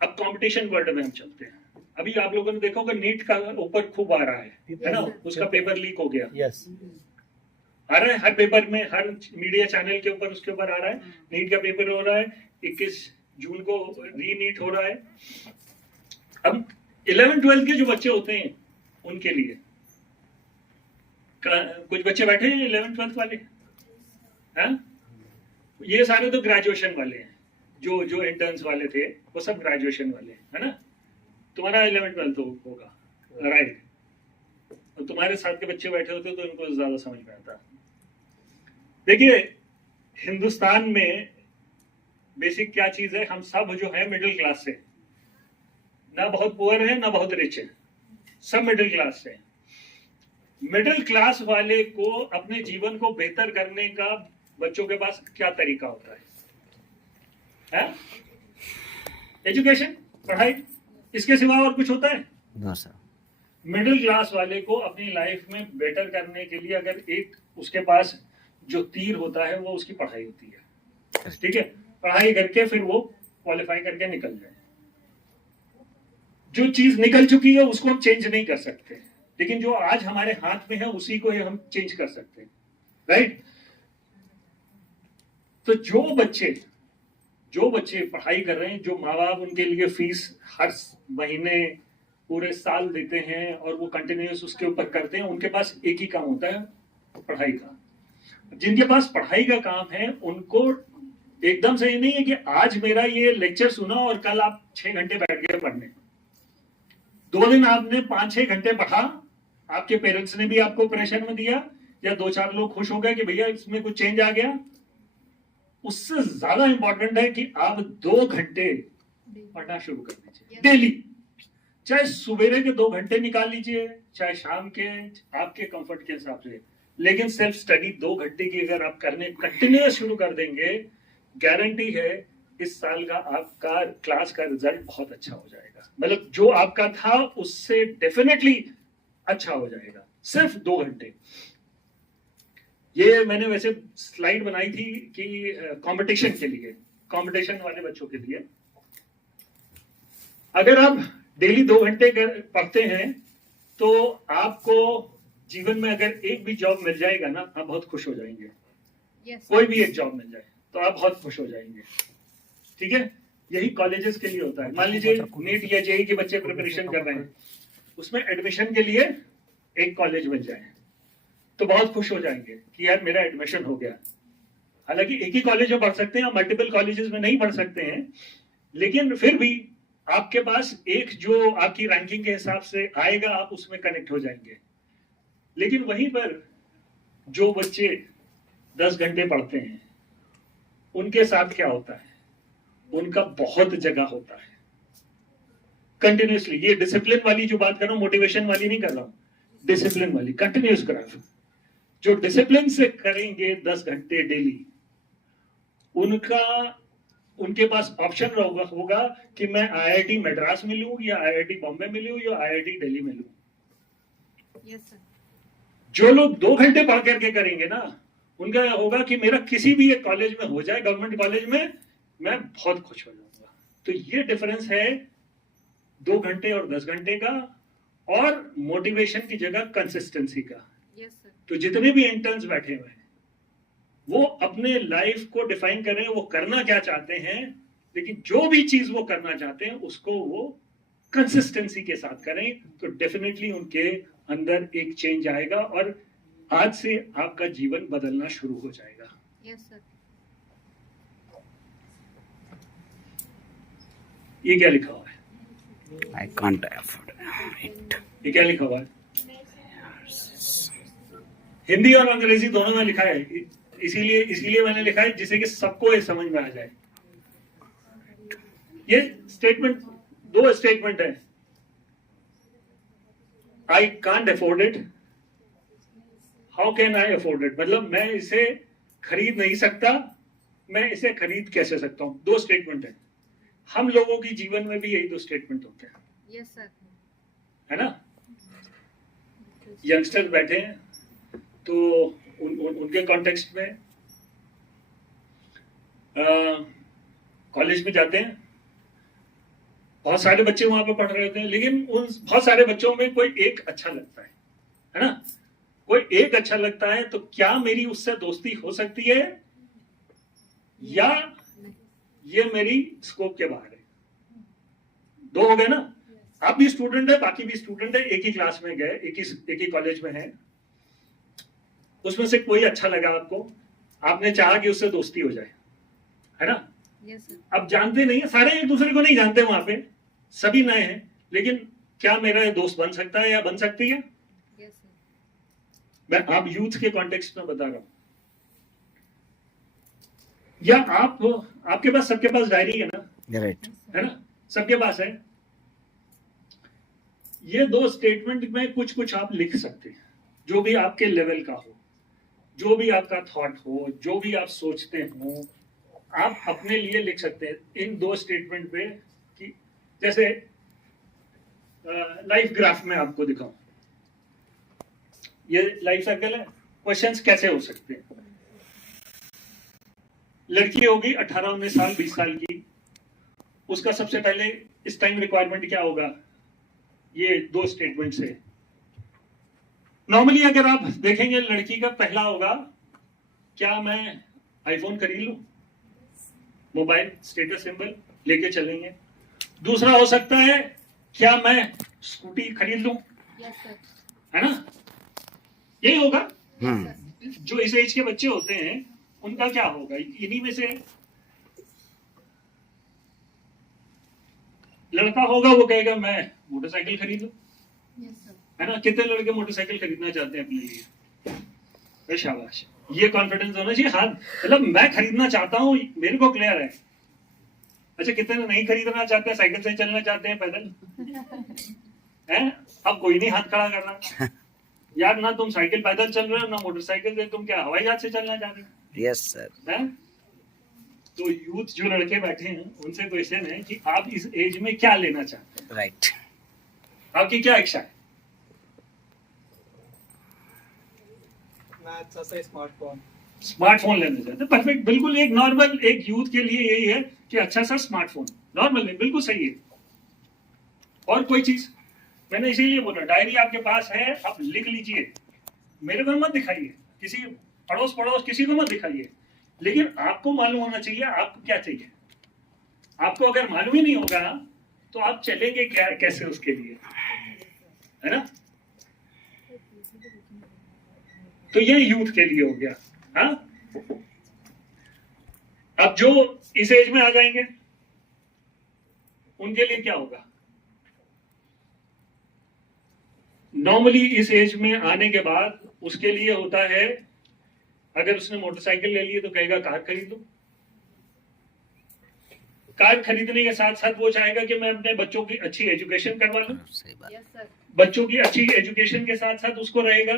अब कंपटीशन वर्ल्ड में हम चलते हैं। अभी आप लोगों ने देखा होगा नीट का ऊपर खूब आ रहा है ना, उसका पेपर लीक हो गया, Yes. आ रहा है हर पेपर में, हर मीडिया चैनल के ऊपर उसके ऊपर आ रहा है। नीट का पेपर हो रहा है, 21 जून को री नीट हो रहा है। अब 11-12 के जो बच्चे होते हैं उनके लिए कुछ बच्चे बैठे हैं 11-12 वाले, हैं? ये सारे तो ग्रेजुएशन वाले हैं, जो इंटर्न्स वाले थे वो सब ग्रेजुएशन वाले हैं, है ना। तुम्हारा 11-12 होगा, राइट। और तुम्हारे साथ के बच्चे बैठे होते तो इनको ज्यादा समझ में आता। देखिए, हिंदुस्तान में बेसिक क्या चीज है, हम सब जो है मिडिल क्लास से, ना बहुत पुअर है ना बहुत रिच है, सब मिडिल क्लास से। मिडिल क्लास वाले को अपने जीवन को बेहतर करने का बच्चों के पास क्या तरीका होता है? एजुकेशन, पढ़ाई, इसके सिवा और कुछ होता है? No sir. मिडिल क्लास वाले को अपनी लाइफ में बेटर करने के लिए अगर एक उसके पास जो तीर होता है वो उसकी पढ़ाई होती है, ठीक है। पढ़ाई करके फिर वो क्वालिफाई करके निकल जाए। जो चीज निकल चुकी है उसको हम चेंज नहीं कर सकते, लेकिन जो आज हमारे हाथ में है उसी को ही हम चेंज कर सकते हैं, राइट। तो जो बच्चे पढ़ाई कर रहे हैं, जो माँ बाप उनके लिए फीस हर महीने पूरे साल देते हैं और वो कंटिन्यूस उसके ऊपर करते हैं, उनके पास एक ही काम होता है, पढ़ाई का। जिनके पास पढ़ाई का काम है उनको एकदम से ये नहीं है कि आज मेरा ये लेक्चर सुना और कल आप 6 घंटे बैठ गए पढ़ने। 2 दिन आपने 5-6 घंटे पढ़ा, आपके पेरेंट्स ने भी आपको प्रेशर में दिया या 2-4 लोग खुश हो गए कि भैया इसमें कुछ चेंज आ गया। उससे ज्यादा इंपॉर्टेंट है कि आप 2 घंटे पढ़ना शुरू कर दीजिए डेली। चाहे सुबेरे के 2 घंटे निकाल लीजिए, चाहे शाम के, आपके कंफर्ट के हिसाब से, लेकिन सेल्फ स्टडी 2 घंटे की अगर आप करने कंटिन्यूस शुरू कर देंगे, गारंटी है इस साल का आपका क्लास का रिजल्ट बहुत अच्छा हो जाएगा। मतलब जो आपका था उससे डेफिनेटली अच्छा हो जाएगा। सिर्फ 2 घंटे। ये मैंने वैसे स्लाइड बनाई थी कि कंपटीशन के लिए, कंपटीशन वाले बच्चों के लिए। अगर आप डेली 2 घंटे पढ़ते हैं तो आपको जीवन में अगर एक भी जॉब मिल जाएगा ना, आप बहुत खुश हो जाएंगे। Yes, sir. कोई भी एक जॉब मिल जाए तो आप बहुत खुश हो जाएंगे। ठीक है, यही कॉलेजेस के लिए होता है। मान लीजिए नीट या जेईई के बच्चे प्रिपरेशन कर रहे हैं, उसमें एडमिशन के लिए एक कॉलेज मिल जाए तो बहुत खुश हो जाएंगे कि यार मेरा एडमिशन हो गया। हालांकि एक ही कॉलेज में पढ़ सकते हैं, मल्टीपल कॉलेजेस में नहीं पढ़ सकते हैं, लेकिन फिर भी आपके पास एक जो आपकी रैंकिंग के हिसाब से आएगा, आप उसमें कनेक्ट हो जाएंगे। लेकिन वहीं पर जो बच्चे 10 घंटे पढ़ते हैं उनके साथ क्या होता है, उनका बहुत जगह होता है कंटिन्यूसली। ये डिसिप्लिन वाली जो बात कर रहा हूं, मोटिवेशन वाली नहीं कर रहा हूं, डिसिप्लिन वाली कंटिन्यूस ग्राफ। जो डिसिप्लिन से करेंगे 10 घंटे डेली, उनके पास ऑप्शन होगा कि मैं आईआईटी मद्रास में लूं या आईआईटी बॉम्बे में लूं या आईआईटी दिल्ली में लूं। Yes, sir. जो लोग 2 घंटे पढ़ करके करेंगे ना, उनका होगा कि मेरा किसी भी एक कॉलेज में हो जाए, गवर्नमेंट कॉलेज में, मैं बहुत खुश हो जाऊंगा। तो ये डिफरेंस है 2 घंटे और 10 घंटे का, और मोटिवेशन की जगह कंसिस्टेंसी का। Yes, sir. तो जितने भी इंटर्न्स बैठे हुए हैं वो अपने लाइफ को डिफाइन कर रहे हैं, वो करना क्या चाहते हैं, लेकिन जो भी चीज वो करना चाहते हैं उसको वो कंसिस्टेंसी के साथ करें, तो डेफिनेटली उनके अंदर एक चेंज आएगा और आज से आपका जीवन बदलना शुरू हो जाएगा। Yes, sir. ये क्या लिखा हुआ है? I can't afford it. ये क्या लिखा हुआ है? हिंदी और अंग्रेजी दोनों में लिखा है, इसीलिए मैंने लिखा है जिससे कि सबको ये समझ में आ जाए। ये स्टेटमेंट, 2 स्टेटमेंट है। I can't afford it, how can I afford it, मतलब मैं इसे खरीद नहीं सकता, मैं इसे खरीद कैसे सकता हूं। 2 स्टेटमेंट है। हम लोगों की जीवन में भी यही 2 स्टेटमेंट होते हैं, Yes, sir. है ना। यंगस्टर्स बैठे हैं तो उनके कॉन्टेक्स्ट में कॉलेज में जाते हैं, बहुत सारे बच्चे वहां पे पढ़ रहे होते हैं, लेकिन उन बहुत सारे बच्चों में कोई एक अच्छा लगता है ना। कोई एक अच्छा लगता है तो क्या मेरी उससे दोस्ती हो सकती है, या ये मेरी स्कोप के बाहर है? 2 हो गए ना। आप भी स्टूडेंट है, बाकी भी स्टूडेंट है, एक ही क्लास में गए, एक ही कॉलेज में है, उसमें से कोई अच्छा लगा आपको, आपने चाहा कि उससे दोस्ती हो जाए, है ना। Yes, sir. अब जानते नहीं है, सारे एक दूसरे को नहीं जानते, वहां पे सभी नए हैं, लेकिन क्या मेरा ये दोस्त बन सकता है या बन सकती है? Yes, sir. मैं आप यूथ के कॉन्टेक्स्ट में बता रहा हूं। या आपके पास, सबके पास डायरी है ना, Right. है ना, सबके पास है। ये 2 स्टेटमेंट में कुछ कुछ आप लिख सकते हैं, जो भी आपके लेवल का हो, जो भी आपका थॉट हो, जो भी आप सोचते हो, आप अपने लिए लिख सकते हैं इन 2 स्टेटमेंट पे। कि जैसे लाइफ ग्राफ में आपको दिखाऊं, ये लाइफ सर्कल है, क्वेश्चंस कैसे हो सकते हैं। लड़की होगी 18-19 साल, 20 साल की, उसका सबसे पहले इस टाइम रिक्वायरमेंट क्या होगा, ये 2 स्टेटमेंट से। नॉर्मली अगर आप देखेंगे, लड़की का पहला होगा, क्या मैं आईफोन खरीद लूं, मोबाइल स्टेटस सिंबल लेके चलेंगे। दूसरा हो सकता है, क्या मैं स्कूटी खरीद लूं, Yes, sir. है ना? यही होगा। Yes, sir. जो इस एज के बच्चे होते हैं उनका क्या होगा? इन्हीं में से लड़का होगा, वो कहेगा मैं मोटरसाइकिल खरीदूं, Yes, sir. है ना? कितने लड़के मोटरसाइकिल खरीदना चाहते हैं अपने लिए? अरे शाबाश, ये कॉन्फिडेंस होना चाहिए। हाँ, मतलब मैं खरीदना चाहता हूँ, मेरे को क्लियर है। अच्छा, कितने नहीं खरीदना चाहते हैं, साइकिल से चलना चाहते हैं, पैदल हैं? अब कोई नहीं हाथ खड़ा कर रहा। यार, ना तुम साइकिल पैदल चल रहे हो, ना मोटरसाइकिल से, तुम क्या हवाई जहाज से चलना चाहते हो? Yes sir. हैं? तो यूथ जो लड़के बैठे हैं उनसे क्वेश्चन है कि आप इस एज में क्या लेना चाहते हैं? राइट। आपकी क्या इच्छा है? अच्छा सा स्मार्टफोन। स्मार्टफोन लेना चाहते हैं, परफेक्ट। बिल्कुल एक नॉर्मल एक यूथ के लिए यही है कि अच्छा सा स्मार्टफोन, नॉर्मल है, बिल्कुल सही है। और कोई चीज? मैंने इसीलिए बोला डायरी आपके पास है, आप लिख लीजिए। मेरे को मत दिखाइए, किसी पड़ोस किसी को मत दिखाइए, लेकिन आपको मालूम होना चाहिए आपको क्या चाहिए। आपको अगर मालूम ही नहीं होगा तो आप चलेंगे क्या, कैसे उसके लिए, है ना? तो ये यूथ के लिए हो गया। हाँ, अब जो इस एज में आ जाएंगे उनके लिए क्या होगा? नॉर्मली इस एज में आने के बाद उसके लिए होता है, अगर उसने मोटरसाइकिल ले ली तो कहेगा कार खरीद लो। कार खरीदने के साथ साथ वो चाहेगा कि मैं अपने बच्चों की अच्छी एजुकेशन करवा लूं। सही बात। Yes, sir. बच्चों की अच्छी एजुकेशन के साथ साथ उसको रहेगा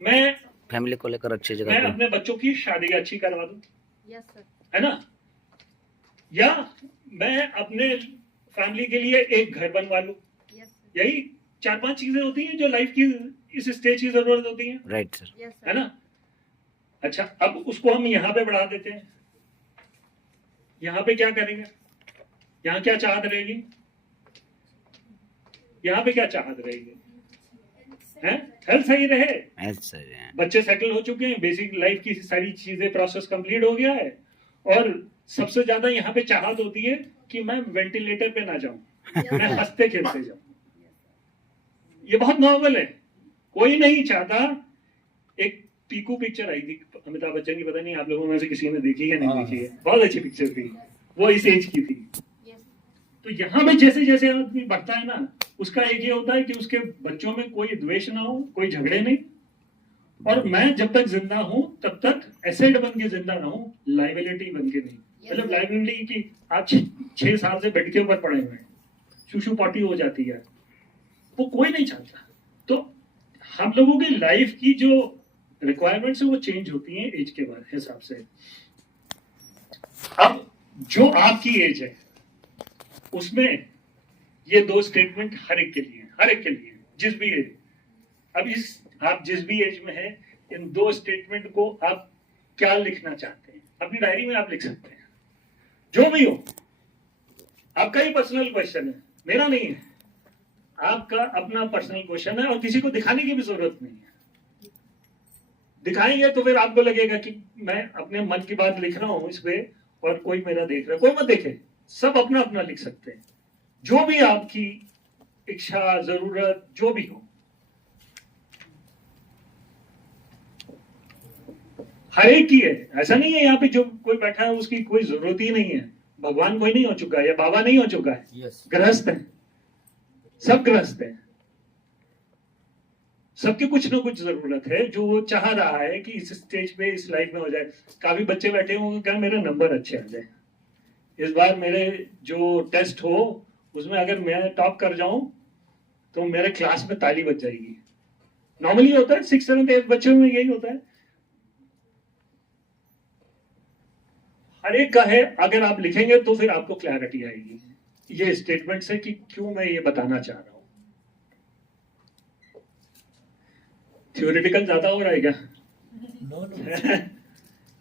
मैं फैमिली को लेकर अच्छी जगह मैं पे। अपने बच्चों की शादी अच्छी करवा दूं, Yes, sir. है ना? या मैं अपने फैमिली के लिए एक घर बनवा लूं। Yes, sir. यही 4-5 चीजें होती हैं जो लाइफ की इस स्टेज की जरूरत होती है, राइट सर। Yes, sir. है ना? अच्छा, अब उसको हम यहाँ पे बढ़ा देते हैं। यहाँ पे क्या करेंगे? यहाँ क्या चाहत रहेगी? यहाँ पे क्या चाहत रहेगी? हैं? हेल्थ सही रहे, ऐसा है। बच्चे सेटल हो चुके हैं, बेसिक लाइफ की सारी चीजें प्रोसेस कंप्लीट हो गया है, और सबसे ज्यादा यहाँ पे चाहत होती है कि मैं वेंटिलेटर पे ना जाऊं, Yes, मैं sir. हंसते खेलते जाऊं। ये बहुत नॉर्मल है, कोई नहीं चाहता। एक पीकू पिक्चर आई थी अमिताभ बच्चन की, पता नहीं आप लोगों में से किसी ने देखी है नहीं देखी है, बहुत अच्छी पिक्चर थी, वो इस एज की थी। Yes. तो यहाँ पे जैसे जैसे आदमी बढ़ता है ना, उसका एक ये होता है कि उसके बच्चों में कोई द्वेष ना हो, कोई झगड़े नहीं, और मैं जब तक जिंदा हूं तब तक एसेट बन के जिंदा ना हूं, लाइबिलिटी बन के नहीं। मतलब लाइबिलिटी की आप 6 साल से बेड के ऊपर पड़े हुए हैं, शूशु पॉटी हो जाती है, वो कोई नहीं चाहता। तो हम लोगों की लाइफ की जो रिक्वायरमेंट्स है वो चेंज होती हैं एज के बाद हिसाब से। अब जो आपकी एज है उसमें ये 2 स्टेटमेंट हर एक के लिए, जिस भी एज, अब इस आप जिस भी एज में है, इन 2 स्टेटमेंट को आप क्या लिखना चाहते हैं अपनी डायरी में आप लिख सकते हैं, जो भी हो। आपका ही पर्सनल क्वेश्चन है, मेरा नहीं है, आपका अपना पर्सनल क्वेश्चन है, और किसी को दिखाने की भी जरूरत नहीं है। दिखाएंगे तो फिर आपको लगेगा कि मैं अपने मन की बात लिख रहा हूं इस पे और कोई मेरा देख रहा है, कोई मत देखे, सब अपना अपना लिख सकते हैं, जो भी आपकी इच्छा जरूरत जो भी हो। हर एक की है, ऐसा नहीं है यहाँ पे जो कोई बैठा है उसकी कोई जरूरत ही नहीं है। भगवान कोई नहीं हो चुका है या बाबा नहीं हो चुका है, यस गृहस्थ है, सब गृहस्थ है, सबकी कुछ ना कुछ जरूरत है जो वो चाह रहा है कि इस स्टेज पे इस लाइफ में हो जाए। काफी बच्चे बैठे होंगे क्या मेरे नंबर अच्छे आ जाए, इस बार मेरे जो टेस्ट हो उसमें अगर मैं टॉप कर जाऊं तो मेरे क्लास में ताली बज जाएगी। नॉर्मली होता है 6, 7, 8 बच्चों में यही होता है। हर एक का है, अगर आप लिखेंगे तो फिर आपको क्लैरिटी आएगी ये स्टेटमेंट से कि क्यों मैं ये बताना चाह रहा हूं। थ्योरेटिकल ज्यादा हो रहा है क्या? नो नो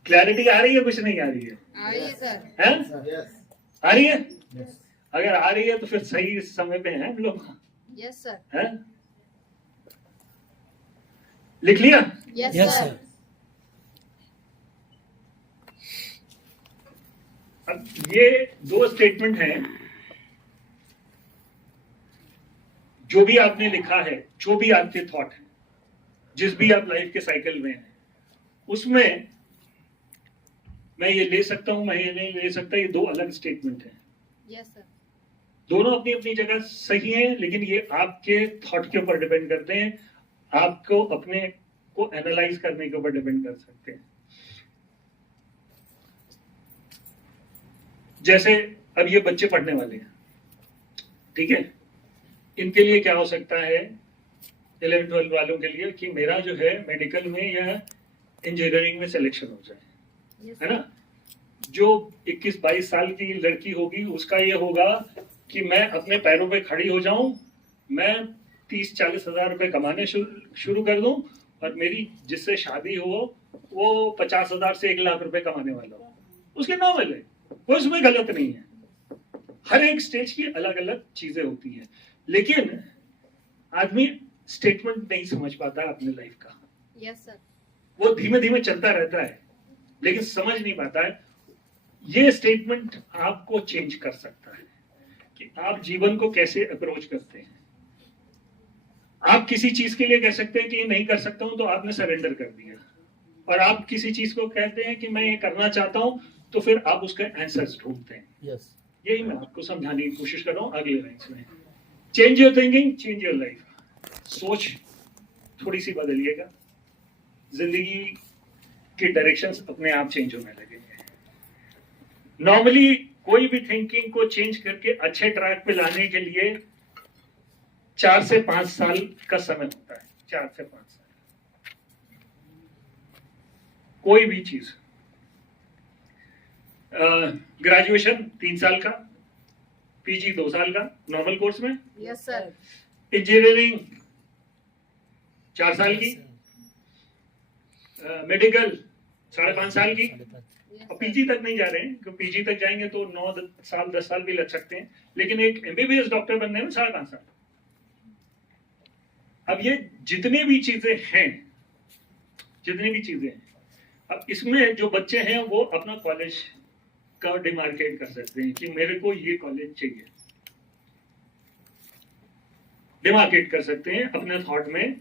क्लैरिटी आ रही है, कुछ नहीं आ रही है? आइए सर. हैं? यस आ रही है? यस अगर आ रही है तो फिर सही समय पे हैं हम लोग, Yes, sir. हैं? लिख लिया? Yes, Yes, sir. sir. अब ये 2 स्टेटमेंट हैं जो भी आपने लिखा है, जो भी आपके थॉट है, जिस भी आप लाइफ के साइकिल में हैं, उसमें मैं ये ले सकता हूं, मैं ये नहीं ले सकता, ये दो अलग स्टेटमेंट हैं। Yes, sir. दोनों अपनी अपनी जगह सही हैं, लेकिन ये आपके थॉट के ऊपर डिपेंड करते हैं, आपको अपने को एनालाइज करने के ऊपर डिपेंड कर सकते हैं। जैसे अब ये बच्चे पढ़ने वाले हैं, ठीक है, इनके लिए क्या हो सकता है 11-12 वालों के लिए कि मेरा जो है मेडिकल में या इंजीनियरिंग में सिलेक्शन हो जाए, Yes, है ना। जो 21-22 साल की लड़की होगी उसका ये होगा कि मैं अपने पैरों पे खड़ी हो जाऊं, मैं 30-40 हजार रुपए कमाने शुरू कर दूं, और मेरी जिससे शादी हो वो 50,000 से 1 लाख रुपए कमाने वाला हो, उसके नॉर्मल है, वो उसमें गलत नहीं है। हर एक स्टेज की अलग अलग चीजें होती हैं, लेकिन आदमी स्टेटमेंट नहीं समझ पाता अपने लाइफ का। Yes, sir. वो धीमे धीमे चलता रहता है, लेकिन समझ नहीं पाता है। ये स्टेटमेंट आपको चेंज कर सकता है कि आप जीवन को कैसे अप्रोच करते हैं। आप किसी चीज के लिए कह सकते हैं कि ये नहीं कर सकता हूं, तो आपने सरेंडर कर दिया, और आप किसी चीज को कहते हैं कि मैं ये करना चाहता हूं, तो फिर आप उसका आंसर्स ढूंढते हैं। यस यही मैं आपको समझाने की कोशिश कर रहा हूं अगले लाइन्स में। Change your thinking, change your life. सोच थोड़ी सी बदलिएगा, जिंदगी के डायरेक्शंस अपने आप चेंज होने लगेंगे। नॉर्मली कोई भी थिंकिंग को चेंज करके अच्छे ट्रैक पे लाने के लिए 4 से 5 साल का समय होता है। 4 से 5 साल कोई भी चीज। ग्रेजुएशन 3 साल का, पीजी 2 साल का नॉर्मल कोर्स में, Yes, sir. इंजीनियरिंग 4 साल की, मेडिकल 5.5 साल की, Yes, और sir. पीजी तक नहीं जा रहे हैं, क्योंकि पीजी तक जाएंगे तो 9 साल 10 साल भी लग सकते हैं, लेकिन एक एमबीबीएस डॉक्टर बनने में 5.5 साल। अब ये जितनी भी चीजें हैं, अब इसमें जो बच्चे हैं वो अपना कॉलेज का डिमार्केट कर सकते हैं कि मेरे को ये कॉलेज चाहिए, डिमार्केट कर सकते हैं अपने थॉट में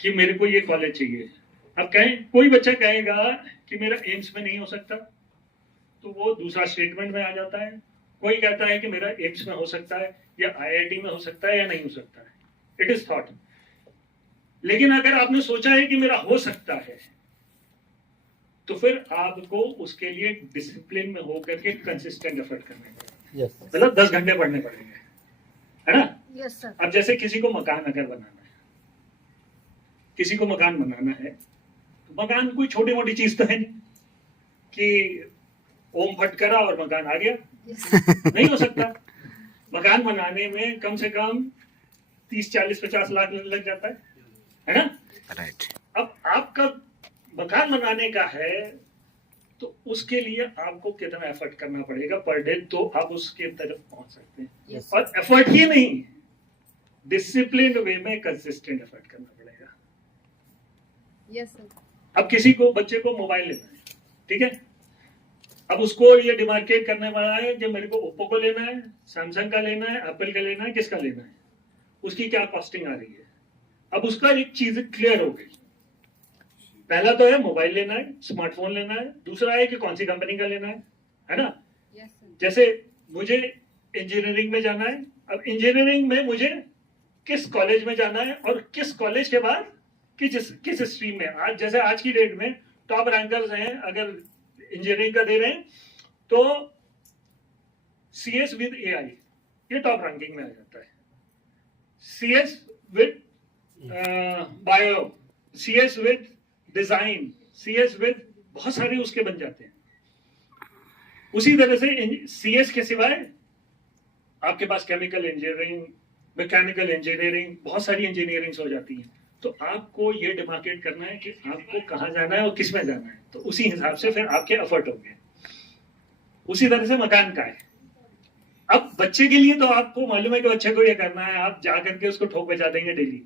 कि मेरे को ये कॉलेज चाहिए। अब कहें कोई बच्चा कहेगा कि मेरा एम्स में नहीं हो सकता, तो वो दूसरा स्टेटमेंट में आ जाता है। कोई कहता है कि मेरा एम्स में हो सकता है, या आईआईटी में हो सकता है, या नहीं हो सकता है। It is thought. लेकिन अगर आपने सोचा है कि मेरा हो सकता है, तो फिर आपको उसके लिए डिसिप्लिन में होकर के कंसिस्टेंट एफर्ट करना पड़ेगा। यस मतलब 10 घंटे पढ़ने पड़ेंगे, है ना। Yes, sir. अब जैसे किसी को मकान अगर बनाना है, किसी को मकान बनाना है, तो मकान कोई छोटी मोटी चीज तो है नहीं कि ओम फट करा और मकान आ गया। Yes, sir. नहीं हो सकता। मकान बनाने में कम से कम 30-40-50 लाख लग जाता है ना। राइट। अब आपका मकान बनाने का है, तो उसके लिए आपको कितना एफर्ट करना पड़ेगा पर डे, तो आप उसके तरफ पहुंच सकते हैं। Yes, और एफर्ट ही नहीं, डिसिप्लिन वे में कंसिस्टेंट एफर्ट करना पड़ेगा। Yes, sir. अब किसी को बच्चे को मोबाइल लेना है, ठीक है, अब उसको ये डिमार्केट करने वाला है कि मेरे को ओप्पो को लेना है, सैमसंग का लेना है, एप्पल का लेना है, किसका लेना है, उसकी क्या कॉस्टिंग आ रही है। अब उसका एक चीज क्लियर हो गई। पहला तो है मोबाइल लेना है, स्मार्टफोन लेना है, दूसरा है कि कौन सी कंपनी का लेना है ना। Yes, sir. जैसे मुझे इंजीनियरिंग में जाना है, अब इंजीनियरिंग में मुझे किस कॉलेज में जाना है, और किस कॉलेज के बाद किस स्ट्रीम में। आज जैसे आज की डेट में टॉप रैंकर्स हैं, अगर इंजीनियरिंग का दे रहे हैं तो CS विद AI ये टॉप रैंकिंग में आ जाता है। CS with bio, CS with design, CS with बहुत सारे उसके बन जाते हैं। उसी तरह से CS के सिवाय आपके पास केमिकल इंजीनियरिंग, मैकेनिकल इंजीनियरिंग, बहुत सारी इंजीनियरिंग हो जाती हैं। तो आपको ये डिमार्केट करना है कि आपको कहाँ जाना है और किस में जाना है, तो उसी हिसाब से फिर आपके एफर्ट होंगे। उसी तरह से मकान का है। अब बच्चे के लिए तो आपको मालूम है कि बच्चे को ये करना है, आप जा करके उसको ठोक बजा देंगे डेली,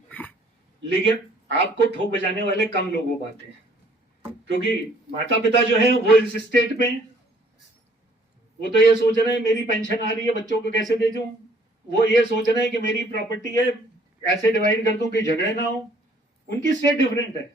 लेकिन आपको ठोक बजाने वाले कम लोग हो पाते हैं, क्योंकि माता पिता जो है वो इस स्टेट में, वो तो ये सोच रहे हैं मेरी पेंशन आ रही है, बच्चों को कैसे दे दूं, वो ये सोच रहे हैं कि मेरी प्रॉपर्टी है, ऐसे डिवाइड कर दूं कि झगड़े ना हो। उनकी स्टेट डिफरेंट है,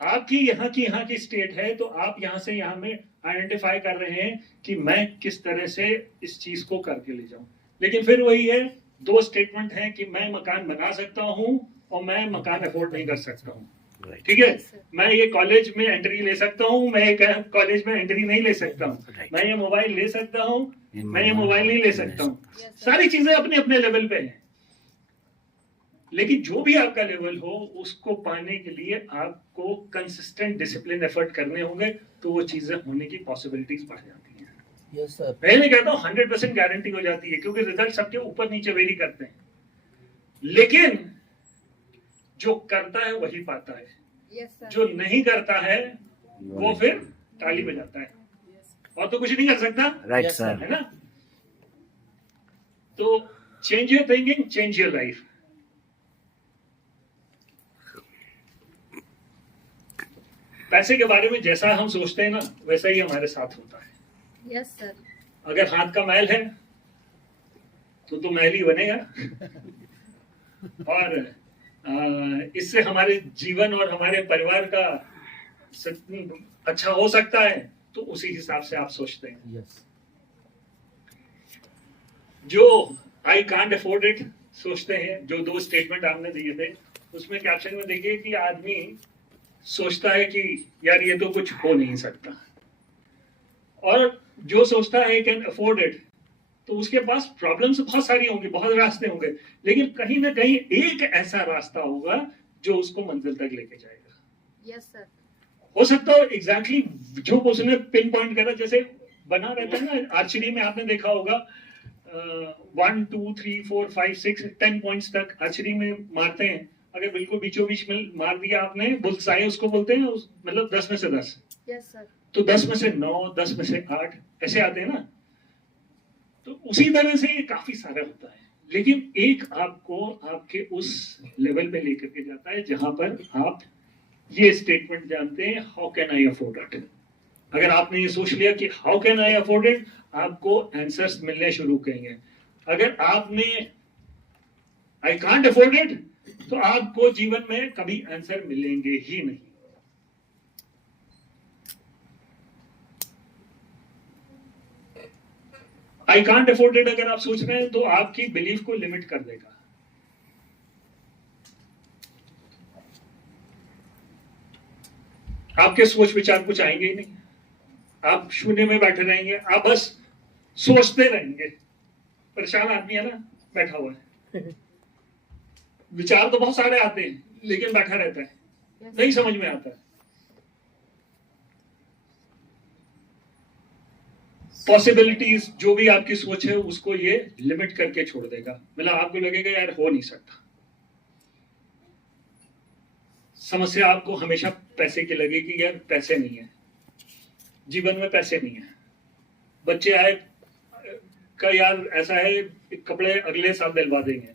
आपकी यहाँ की स्टेट है, तो आप यहाँ से यहाँ में आइडेंटिफाई कर रहे हैं कि मैं किस तरह से इस चीज को करके ले जाऊं। लेकिन फिर वही है, दो स्टेटमेंट है कि मैं मकान बना सकता हूं और मैं मकान अफोर्ड नहीं कर सकता हूं। Right. ठीक है, Yes, sir. मैं ये कॉलेज में एंट्री ले सकता हूँ, मैं ये कॉलेज में एंट्री नहीं ले सकता हूँ। Right. मैं ये मोबाइल ले सकता हूँ, ये मैं ये मोबाइल नहीं ले सकता हूँ। Yes, sir. सारी चीजें अपने अपने लेवल पे हैं, लेकिन जो भी आपका लेवल हो उसको पाने के लिए आपको कंसिस्टेंट डिसिप्लिन एफर्ट करने होंगे, तो वो चीजें होने की पॉसिबिलिटीज बढ़ जाती हैं। Yes sir. मैं नहीं कहता हूँ 100% गारंटी हो जाती है, क्योंकि रिजल्ट सबके ऊपर नीचे वेरी करते हैं, लेकिन जो करता है वही पाता है, Yes, sir. जो नहीं करता है वो फिर ताली बजाता है, और तो कुछ नहीं कर सकता, राइट Yes, सर। है ना। तो change your thinking, change your life. पैसे के बारे में जैसा हम सोचते हैं ना, वैसा ही हमारे साथ होता है। Yes, sir. अगर हाथ का मैल है तो मैल ही बनेगा, और इससे हमारे जीवन और हमारे परिवार का अच्छा हो सकता है, तो उसी हिसाब से आप सोचते हैं। यस। जो आई कांट अफोर्ड इट सोचते हैं, जो दो स्टेटमेंट आपने दिए थे, उसमें कैप्शन में देखिए कि आदमी सोचता है कि यार ये तो कुछ हो नहीं सकता, और जो सोचता है कैन अफोर्ड इट, तो उसके पास प्रॉब्लम्स बहुत सारी होंगी, बहुत रास्ते होंगे, लेकिन कहीं ना कहीं एक ऐसा रास्ता होगा जो उसको मंजिल तक लेके जाएगा। Yes, sir. हो सकता है एग्जैक्टली जो उसने पिन पॉइंट करा, जैसे बना रहता है ना आर्चरी में, आपने देखा होगा 1 2 3 4 5 6 10 पॉइंट्स तक आर्चरी में मारते हैं। अगर बिल्कुल बीचों बीच में मार दिया आपने, बुल्सआई उसको बोलते हैं, मतलब 10 में से 10, Yes, sir. तो 10 में से 9, 10 में से 8 ऐसे आते हैं ना। तो उसी तरह से ये काफी सारा होता है, लेकिन एक आपको आपके उस लेवल पे लेकर के जाता है जहां पर आप ये स्टेटमेंट जानते हैं, how can I afford it. अगर आपने ये सोच लिया कि how can I afford it, आपको आंसर्स मिलने शुरू करेंगे। अगर आपने आई कांट अफोर्ड इट, तो आपको जीवन में कभी आंसर मिलेंगे ही नहीं। आई कांट अफोर्ड इट अगर आप सोच रहे हैं, तो आपकी बिलीफ को लिमिट कर देगा। आपके सोच विचार कुछ आएंगे ही नहीं, आप शून्य में बैठे रहेंगे, आप बस सोचते रहेंगे। परेशान आदमी है ना, बैठा हुआ है, विचार तो बहुत सारे आते हैं, लेकिन बैठा रहता है, Yes, नहीं sir. समझ में आता है। पॉसिबिलिटीज जो भी आपकी सोच है उसको ये लिमिट करके छोड़ देगा, मतलब आपको लगेगा यार हो नहीं सकता। समस्या आपको हमेशा पैसे की लगेगी, यार पैसे नहीं है, जीवन में पैसे नहीं है। बच्चे आए का यार ऐसा है, कपड़े अगले साल दिलवा देंगे,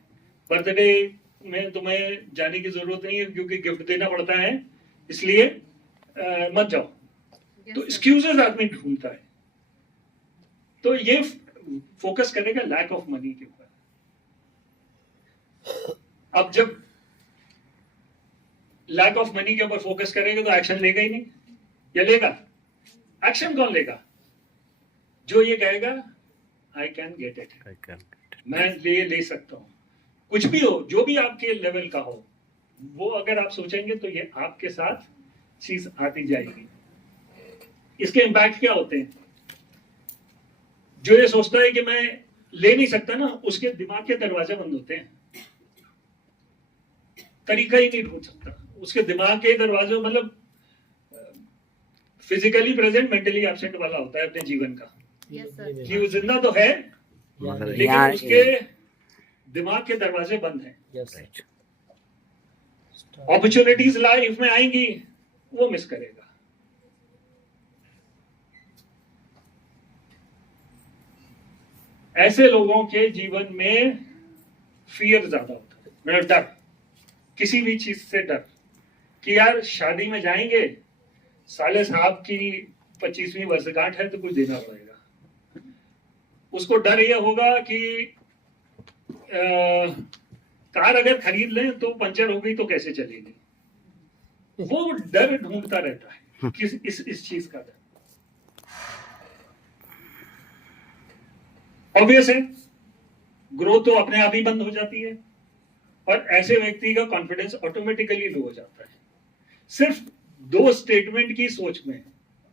बर्थडे में तुम्हें जाने की जरूरत नहीं है क्योंकि गिफ्ट देना पड़ता है, इसलिए मत जाओ। Yes, तो sir. एक्सक्यूजेस आदमी ढूंढता है। तो ये फोकस करेगा लैक ऑफ मनी के ऊपर। अब जब लैक ऑफ मनी के ऊपर फोकस करेगा तो एक्शन लेगा ही नहीं, या लेगा? एक्शन कौन लेगा? जो ये कहेगा आई कैन गेट इट, मैं ले सकता हूं। कुछ भी हो, जो भी आपके लेवल का हो, वो अगर आप सोचेंगे तो ये आपके साथ चीज आती जाएगी। इसके इम्पैक्ट क्या होते हैं? जो ये सोचता है कि मैं ले नहीं सकता ना, उसके दिमाग के दरवाजे बंद होते हैं, तरीका ही नहीं ढूंढ सकता। उसके दिमाग के दरवाजे, मतलब फिजिकली प्रेजेंट मेंटली एब्सेंट वाला होता है अपने जीवन का, Yes, sir. कि वो जिंदा तो है मगर लेकिन यहाँ उसके दिमाग के दरवाजे बंद हैं। यस। राइट अपॉर्चुनिटीज लाइफ में आएंगी, वो मिस करेगा। ऐसे लोगों के जीवन में फियर ज्यादा होता है, मेरा डर, किसी भी चीज से डर, कि यार शादी में जाएंगे, साले साहब की 25वीं वर्षगांठ है तो कुछ देना पड़ेगा। उसको डर यह होगा कि कार अगर खरीद लें तो पंचर हो गई तो कैसे चलेगी, वो डर ढूंढता रहता है, किस इस चीज का डर। ऑब्वियस है, ग्रोथ तो अपने आप ही बंद हो जाती है और ऐसे व्यक्ति का कॉन्फिडेंस ऑटोमेटिकली लो हो जाता है सिर्फ 2 स्टेटमेंट की सोच में।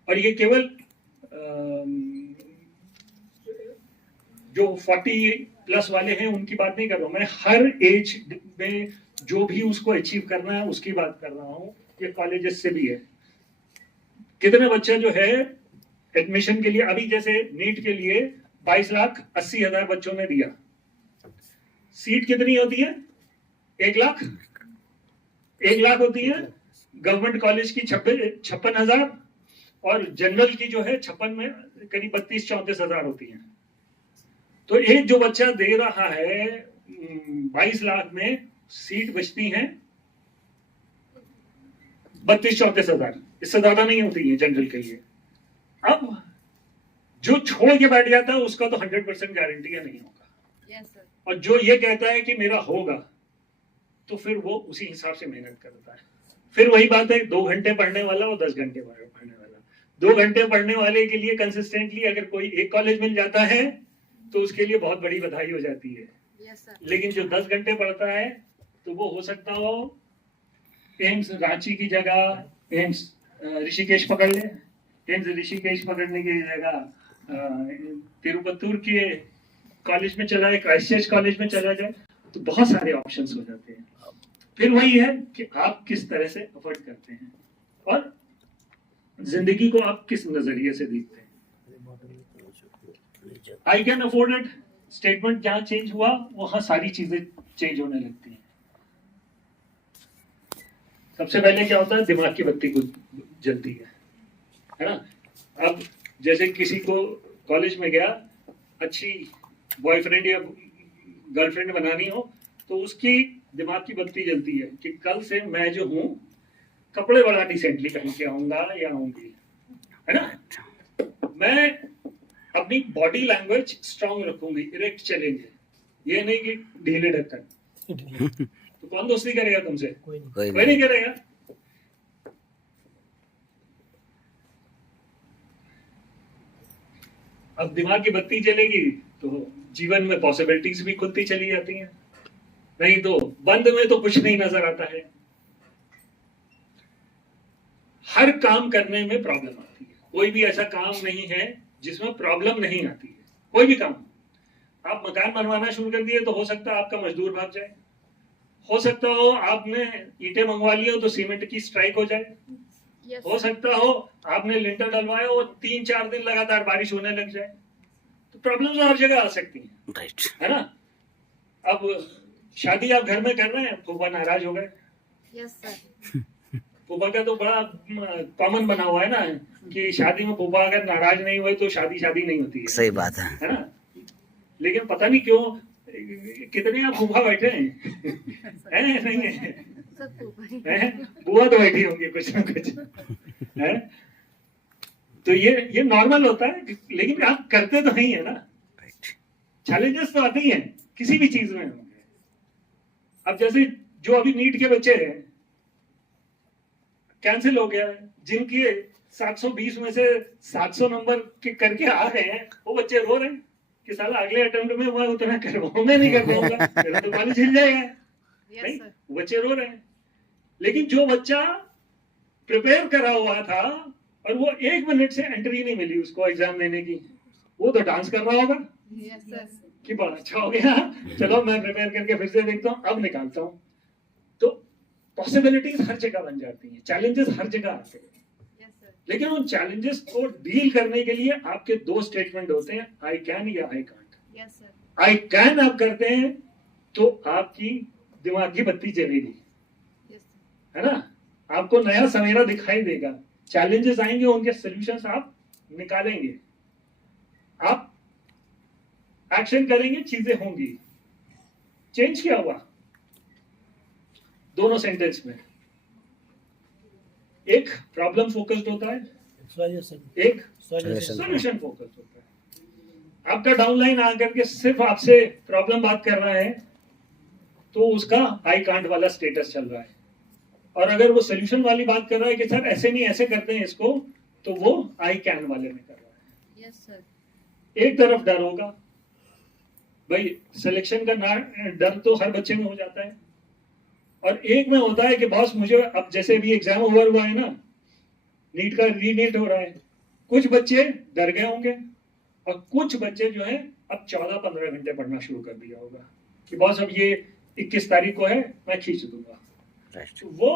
और ये केवल जो 40 प्लस वाले हैं उनकी बात नहीं कर रहा हूं मैं, हर एज में जो भी उसको अचीव करना है उसकी बात कर रहा हूं। ये कॉलेजेस से भी है, कितने बच्चा जो है एडमिशन के लिए, अभी जैसे नीट के लिए 22,80,000 बच्चों ने दिया, सीट कितनी होती है? 1 लाख होती है। गवर्नमेंट कॉलेज की 56,000 और जनरल की जो है 56 में करीब 32-34 हजार होती है। तो एक जो बच्चा दे रहा है 22 लाख में, सीट बचती है 32-34 हजार, इससे ज्यादा नहीं होती है जनरल के लिए। अब जो छोड़ के बैठ जाता है उसका तो 100% गारंटी है नहीं होगा। Yes sir. और जो ये कहता है कि मेरा होगा, तो फिर वो उसी हिसाब से मेहनत करता है। फिर वही बात है, 2 घंटे पढ़ने वाला और 10 घंटे पढ़ने वाला। 2 घंटे पढ़ने वाले के लिए कंसिस्टेंटली अगर कोई एक कॉलेज मिल जाता है तो उसके लिए बहुत बड़ी बधाई हो जाती है। Yes sir. लेकिन जो 10 घंटे पढ़ता है तो वो हो सकता हो एम्स रांची की जगह एम्स ऋषिकेश पकड़ ले, एम्स ऋषिकेश पकड़ने की जगह तिरुपत्तूर के कॉलेज में चला जाए, क्राइस्टचर्च कॉलेज में चला जाए, तो बहुत सारे ऑप्शंस हो जाते हैं। फिर वही है कि आप किस तरह से अफोर्ड करते हैं और जिंदगी को आप किस नजरिए से देखते हैं। I can afford it statement जहां चेंज हुआ वहां सारी चीजें चेंज होने लगती हैं। सबसे पहले क्या होता है, दिमाग की बत्ती को जलती है ना। अब जैसे किसी को कॉलेज में गया, अच्छी बॉयफ्रेंड या गर्लफ्रेंड बनानी हो तो उसकी दिमाग की बत्ती जलती है कि कल से मैं जो हूं कपड़े बड़ा डिसेंटली पहन के आऊंगा या आऊंगी, है ना। मैं अपनी बॉडी लैंग्वेज स्ट्रांग रखूंगी, इरेक्ट चलेंगे, ये नहीं कि ढीले ढक्कन। तो कौन दोस्ती करेगा तुमसे? कोई नहीं करेगा। अब दिमाग की बत्ती जलेगी तो जीवन में पॉसिबिलिटीज भी खुलती चली जाती हैं, नहीं तो बंद में तो कुछ नहीं नजर आता है। हर काम करने में प्रॉब्लम आती है, कोई भी ऐसा काम नहीं है जिसमें प्रॉब्लम नहीं आती है। कोई भी काम, आप मकान बनवाना शुरू कर दिए तो हो सकता है आपका मजदूर भाग जाए, हो सकता हो आपने ईंटें मंगवा ली हो तो सीमेंट की स्ट्राइक हो जाए, यस हो सकता हो आपने लिंटर डलवाया और 3-4 दिन लगातार बारिश होने लग जाए। तो प्रॉब्लम्स हर जगह आ सकती हैं, राइट। है ना। अब शादी आप घर में कर रहे हैं, फूफा नाराज हो गए। Yes sir. फूफा का तो बड़ा कॉमन बना हुआ है ना कि शादी में फूफा अगर नाराज नहीं हुए तो शादी नहीं होती है। सही बात है ना। लेकिन पता नहीं क्यों कितने आप फूफा बैठे हैं नहीं है, सब ऊपर हैं? बुआ तो बैठी होंगी कुछ ना कुछ, है। तो ये नॉर्मल होता है, लेकिन आप करते तो नहीं है ना। चैलेंजेस तो आते ही हैं किसी भी चीज में होंगे। अब जैसे जो अभी नीट के बच्चे हैं, कैंसिल हो गया है, जिनके 720 में से 700 नंबर के करके आ रहे हैं, वो बच्चे रो रहे हैं कि साला अगले अटेम्प्ट में मैं उतना कर पाऊंगा नहीं कर पाऊंगा, मेरा तो कॉलेज हिल जाएगा। यस नहीं, सर। वो बच्चे रो रहे हैं। लेकिन जो बच्चा प्रिपेयर करा हुआ था और वो 1 मिनट से एंट्री नहीं मिली उसको एग्जाम देने की, वो तो डांस कर रहा होगा यस सर। कि बड़ा अच्छा हो गया, चलो मैं प्रिपेयर करके फिर से देखता हूँ, अब निकालता हूँ। तो पॉसिबिलिटीज हर जगह बन जाती हैं, चैलेंजेस हर जगह आते हैं। Yes sir. लेकिन उन चैलेंजेस को डील करने के लिए आपके 2 स्टेटमेंट होते हैं, आई कैन या I can't. Yes sir. I can आप करते हैं तो आपकी दिमाग की बत्ती जलेगी, यस सर। है ना। आपको नया सवेरा दिखाई देगा, चैलेंजेस आएंगे, उनके सॉल्यूशंस आप निकालेंगे, आप एक्शन करेंगे, चीजें होंगी। चेंज क्या हुआ दोनों सेंटेंस में? एक प्रॉब्लम फोकस्ड होता है, एक सॉल्यूशन फोकस्ड होता है। आपका डाउनलाइन आकर के सिर्फ आपसे प्रॉब्लम बात कर रहा है तो उसका आई कांट वाला स्टेटस चल रहा है। और अगर वो सोल्यूशन वाली बात कर रहा है कि सर ऐसे नहीं ऐसे करते हैं इसको, तो वो आई कैन वाले में कर रहा है। Yes sir. एक तरफ डर होगा भाई, सिलेक्शन का डर तो हर बच्चे में हो जाता है, और एक में होता है कि बॉस मुझे अब जैसे भी एग्जाम ओवर हुआ है ना, नीट का रीनीट हो रहा है, कुछ बच्चे डर गए होंगे और कुछ बच्चे जो है अब 14-15 घंटे पढ़ना शुरू कर दिया होगा कि बॉस अब ये 21 तारीख को है, मैं खींच दूंगा। तो वो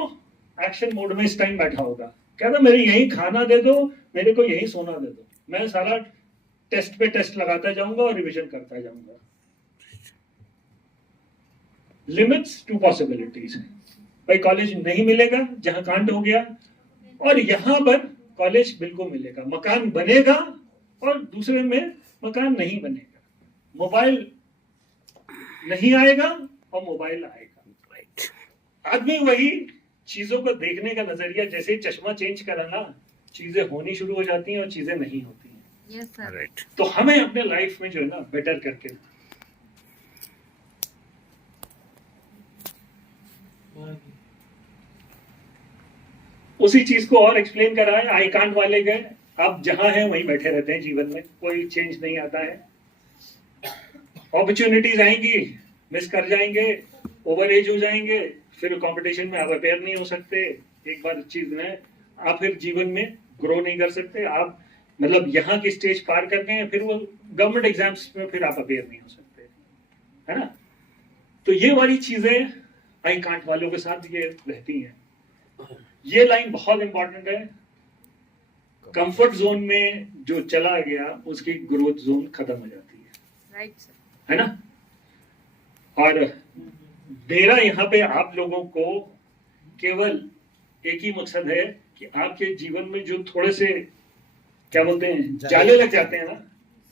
एक्शन मोड में इस टाइम बैठा होगा, कहता मेरे यही खाना दे दो, मेरे को यही सोना दे दो, मैं सारा टेस्ट पे टेस्ट लगाता जाऊंगा और रिवीजन करता जाऊंगा। Limits to possibilities. भाई कॉलेज नहीं मिलेगा जहां कांड हो गया, और यहां पर कॉलेज बिल्कुल मिलेगा, मकान बनेगा और दूसरे में मकान नहीं बनेगा, मोबाइल नहीं आएगा और मोबाइल आएगा। आदमी वही चीजों को देखने का नजरिया, जैसे चश्मा चेंज करा ना, चीजें होनी शुरू हो जाती हैं और चीजें नहीं होती हैं। Yes sir. Right. तो हमें अपने लाइफ में जो है ना बेटर करके उसी चीज को और एक्सप्लेन करा है। आई कांट वाले गए, आप जहां हैं वहीं बैठे रहते हैं, जीवन में कोई चेंज नहीं आता है। अपॉर्चुनिटीज आएंगी, मिस कर जाएंगे, ओवर एज हो जाएंगे, फिर कंपटीशन में आप अपेयर नहीं हो सकते। एक बार चीज में आप फिर जीवन में ग्रो नहीं कर सकते, आप मतलब यहाँ की स्टेज पार कर गए, फिर वो गवर्नमेंट एग्जाम्स में फिर आप अपेयर नहीं हो सकते, है ना। तो ये वाली चीजें आई कांट वालों के साथ ये रहती हैं। ये लाइन बहुत इंपॉर्टेंट है। कंफर्ट जोन में जो चला गया उसकी ग्रोथ जोन खत्म हो जाती है, राइट सर। है ना। और मेरा यहाँ पे आप लोगों को केवल एक ही मकसद है कि आपके जीवन में जो थोड़े से क्या बोलते हैं जाले लग जाते हैं ना,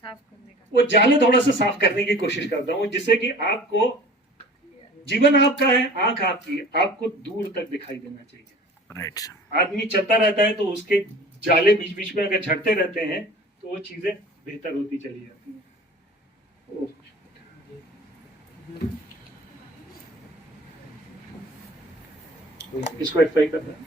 साफ करने का। वो जाले थोड़ा सा साफ करने की कोशिश करता हूँ, जिससे कि आपको जीवन आपका है, आंख आपकी है, आपको दूर तक दिखाई देना चाहिए। Right. आदमी चलता रहता है तो उसके जाले बीच बीच में अगर झड़ते रहते हैं तो वो चीजें बेहतर होती चली जाती हैं। इसको एक्सप्लेन करना है।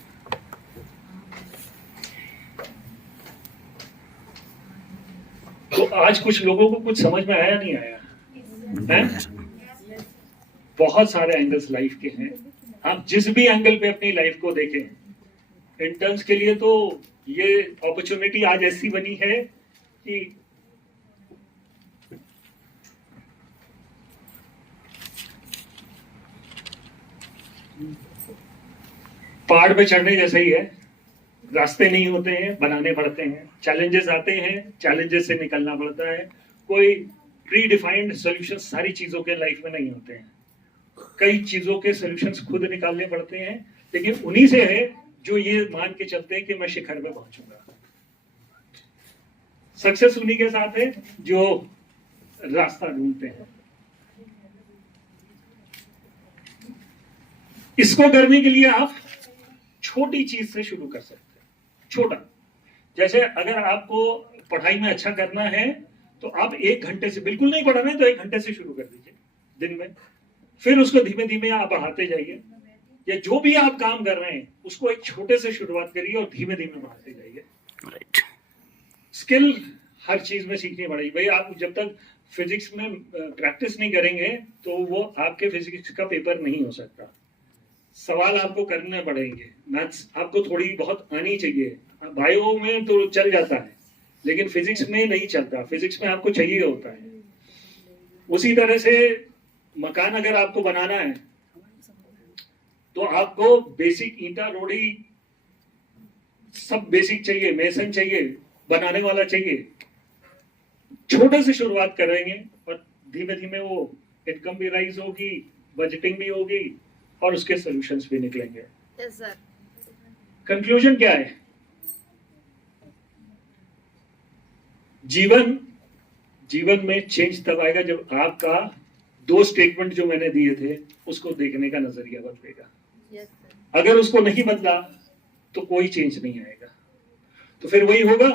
तो आज कुछ लोगों को कुछ समझ में आया नहीं आया है? बहुत सारे एंगल्स लाइफ के हैं, आप जिस भी एंगल पे अपनी लाइफ को देखें। इंटर्न्स के लिए तो ये अपॉर्चुनिटी आज ऐसी बनी है कि पहाड़ पे चढ़ने जैसा ही है, रास्ते नहीं होते हैं, बनाने पड़ते हैं। चैलेंजेस आते हैं, चैलेंजेस से निकलना पड़ता है। कोई प्री डिफाइंड सॉल्यूशन सारी चीजों के लाइफ में नहीं होते हैं, कई चीजों के सॉल्यूशंस खुद निकालने पड़ते हैं, लेकिन उन्हीं से है जो ये मान के चलते हैं कि मैं शिखर में पहुंचूंगा। सक्सेस उन्हीं के साथ है जो रास्ता ढूंढते हैं। इसको करने के लिए आप छोटी चीज से शुरू कर सकते हैं। छोटा, जैसे अगर आपको पढ़ाई में अच्छा करना है तो आप 1 घंटे से, बिल्कुल नहीं पढ़ना है तो 1 घंटे से शुरू कर दीजिए दिन में, फिर उसको धीमे धीमे आप बढ़ाते जाइए। या जो भी आप काम कर रहे हैं उसको एक छोटे से शुरुआत करिए और धीमे धीमे बढ़ाते जाइए। Right. स्किल हर चीज में सीखनी पड़ेगी भाई। आप जब तक फिजिक्स में प्रैक्टिस नहीं करेंगे तो वो आपके फिजिक्स का पेपर नहीं हो सकता। सवाल आपको करने पड़ेंगे, मैथ्स आपको थोड़ी बहुत आनी चाहिए। बायो में तो चल जाता है लेकिन फिजिक्स में नहीं चलता, फिजिक्स में आपको चाहिए होता है। उसी तरह से मकान अगर आपको बनाना है तो आपको बेसिक ईंटा रोड़ी सब बेसिक चाहिए, मेसन चाहिए, बनाने वाला चाहिए। छोटे से शुरुआत करेंगे और धीमे धीमे वो इनकम भी राइज होगी, बजटिंग भी होगी और उसके सॉल्यूशंस भी निकलेंगे। Yes sir. कंक्लूजन क्या है? जीवन में चेंज तब आएगा जब आपका 2 स्टेटमेंट जो मैंने दिए थे उसको देखने का नजरिया बदलेगा। Yes sir. अगर उसको नहीं बदला तो कोई चेंज नहीं आएगा। तो फिर वही होगा,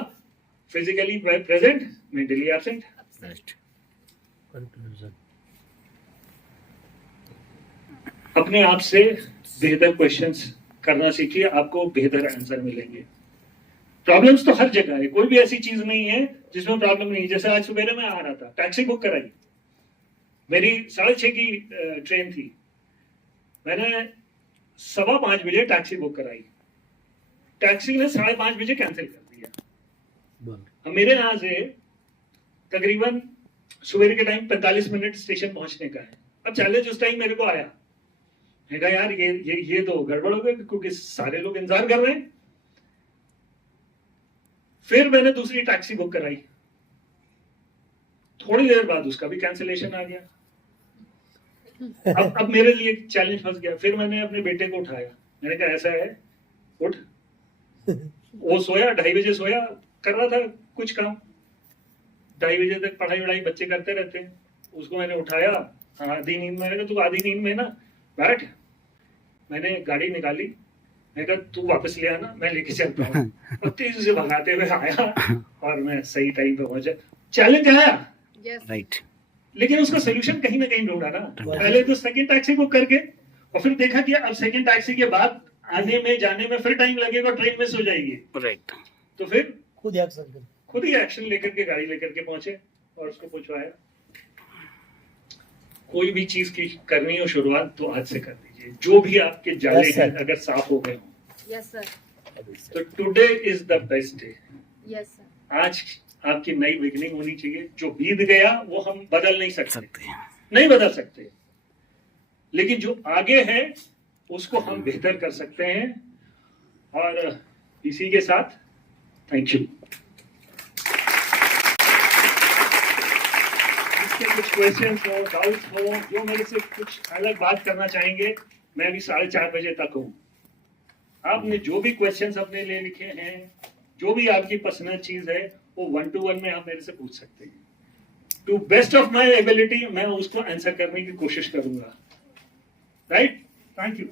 physically present, mentally absent. Right. Conclusion. अपने आप से बेहतर क्वेश्चंस करना सीखिए, आपको बेहतर आंसर मिलेंगे। प्रॉब्लम्स तो हर जगह है, कोई भी ऐसी चीज नहीं है जिसमें प्रॉब्लम नहीं है। जैसे आज सुबह मैं आ रहा था, टैक्सी बुक कराई, मेरी 6:30 की ट्रेन थी, मैंने 5:15 बजे टैक्सी बुक कराई, टैक्सी ने 5:30 बजे कैंसिल कर दिया। अब मेरे यहाँ से तकरीबन सुबह के टाइम 45 मिनट स्टेशन पहुंचने का है। अब चैलेंज उस टाइम मेरे को आया, मैं कहा यार ये तो गड़बड़ हो गया क्योंकि सारे लोग इंतजार कर रहे हैं। फिर मैंने दूसरी टैक्सी बुक कराई, थोड़ी देर बाद उसका भी कैंसिलेशन आ गया। अब मेरे लिए चैलेंज फंस गया। फिर मैंने अपने बेटे को उठाया, मैंने कहा ऐसा है, उठ। वो सोया, 2:30 बजे सोया, कर रहा था कुछ काम, 2:30 बजे तक पढ़ाई वढ़ाई बच्चे करते रहते हैं। उसको मैंने उठाया, आधी नींद में, तू आधी नींद में ना बैठ। मैंने गाड़ी निकाली, मैं कहा तू वापस ले आना, मैं लेके चलता हूँ। और तेजी से भगाते हुए आया और मैं सही टाइम पे पहुंचा। चैलेंज आया, Yes. राइट। लेकिन उसका सोल्यूशन कहीं ना कहीं ढूंढा ना। पहले तो सेकंड टैक्सी बुक करके, और फिर देखा कि अब सेकंड टैक्सी के बाद आने में जाने में फिर टाइम लगेगा, ट्रेन मिस हो जाएगी। राइट। तो फिर खुद ही एक्शन लेकर के गाड़ी लेकर के पहुंचे और उसको पूछवाया। कोई भी चीज की करनी हो शुरुआत तो आज से कर दीजिए। जो भी आपके जाले Yes, हैं sir. अगर साफ हो गए हों Yes, sir. तो today is the best day. Yes, sir. आज आपकी नई बिगनिंग होनी चाहिए। जो बीत गया वो हम बदल नहीं सकते, सकते हैं। नहीं बदल सकते, लेकिन जो आगे है उसको हम बेहतर कर सकते हैं। और इसी के साथ थैंक यू। इसके कुछ क्वेश्चंस हो, डाउट्स हो, जो मेरे से कुछ अलग बात करना चाहेंगे, मैं अभी 4:30 बजे तक हूँ। आपने जो भी क्वेश्चंस अपने लिए लिखे हैं, जो भी आपकी पर्सनल चीज है, वो 1-to-1 में आप मेरे से पूछ सकते हैं। To best of my ability मैं उसको आंसर करने की कोशिश करूंगा। Right, thank you.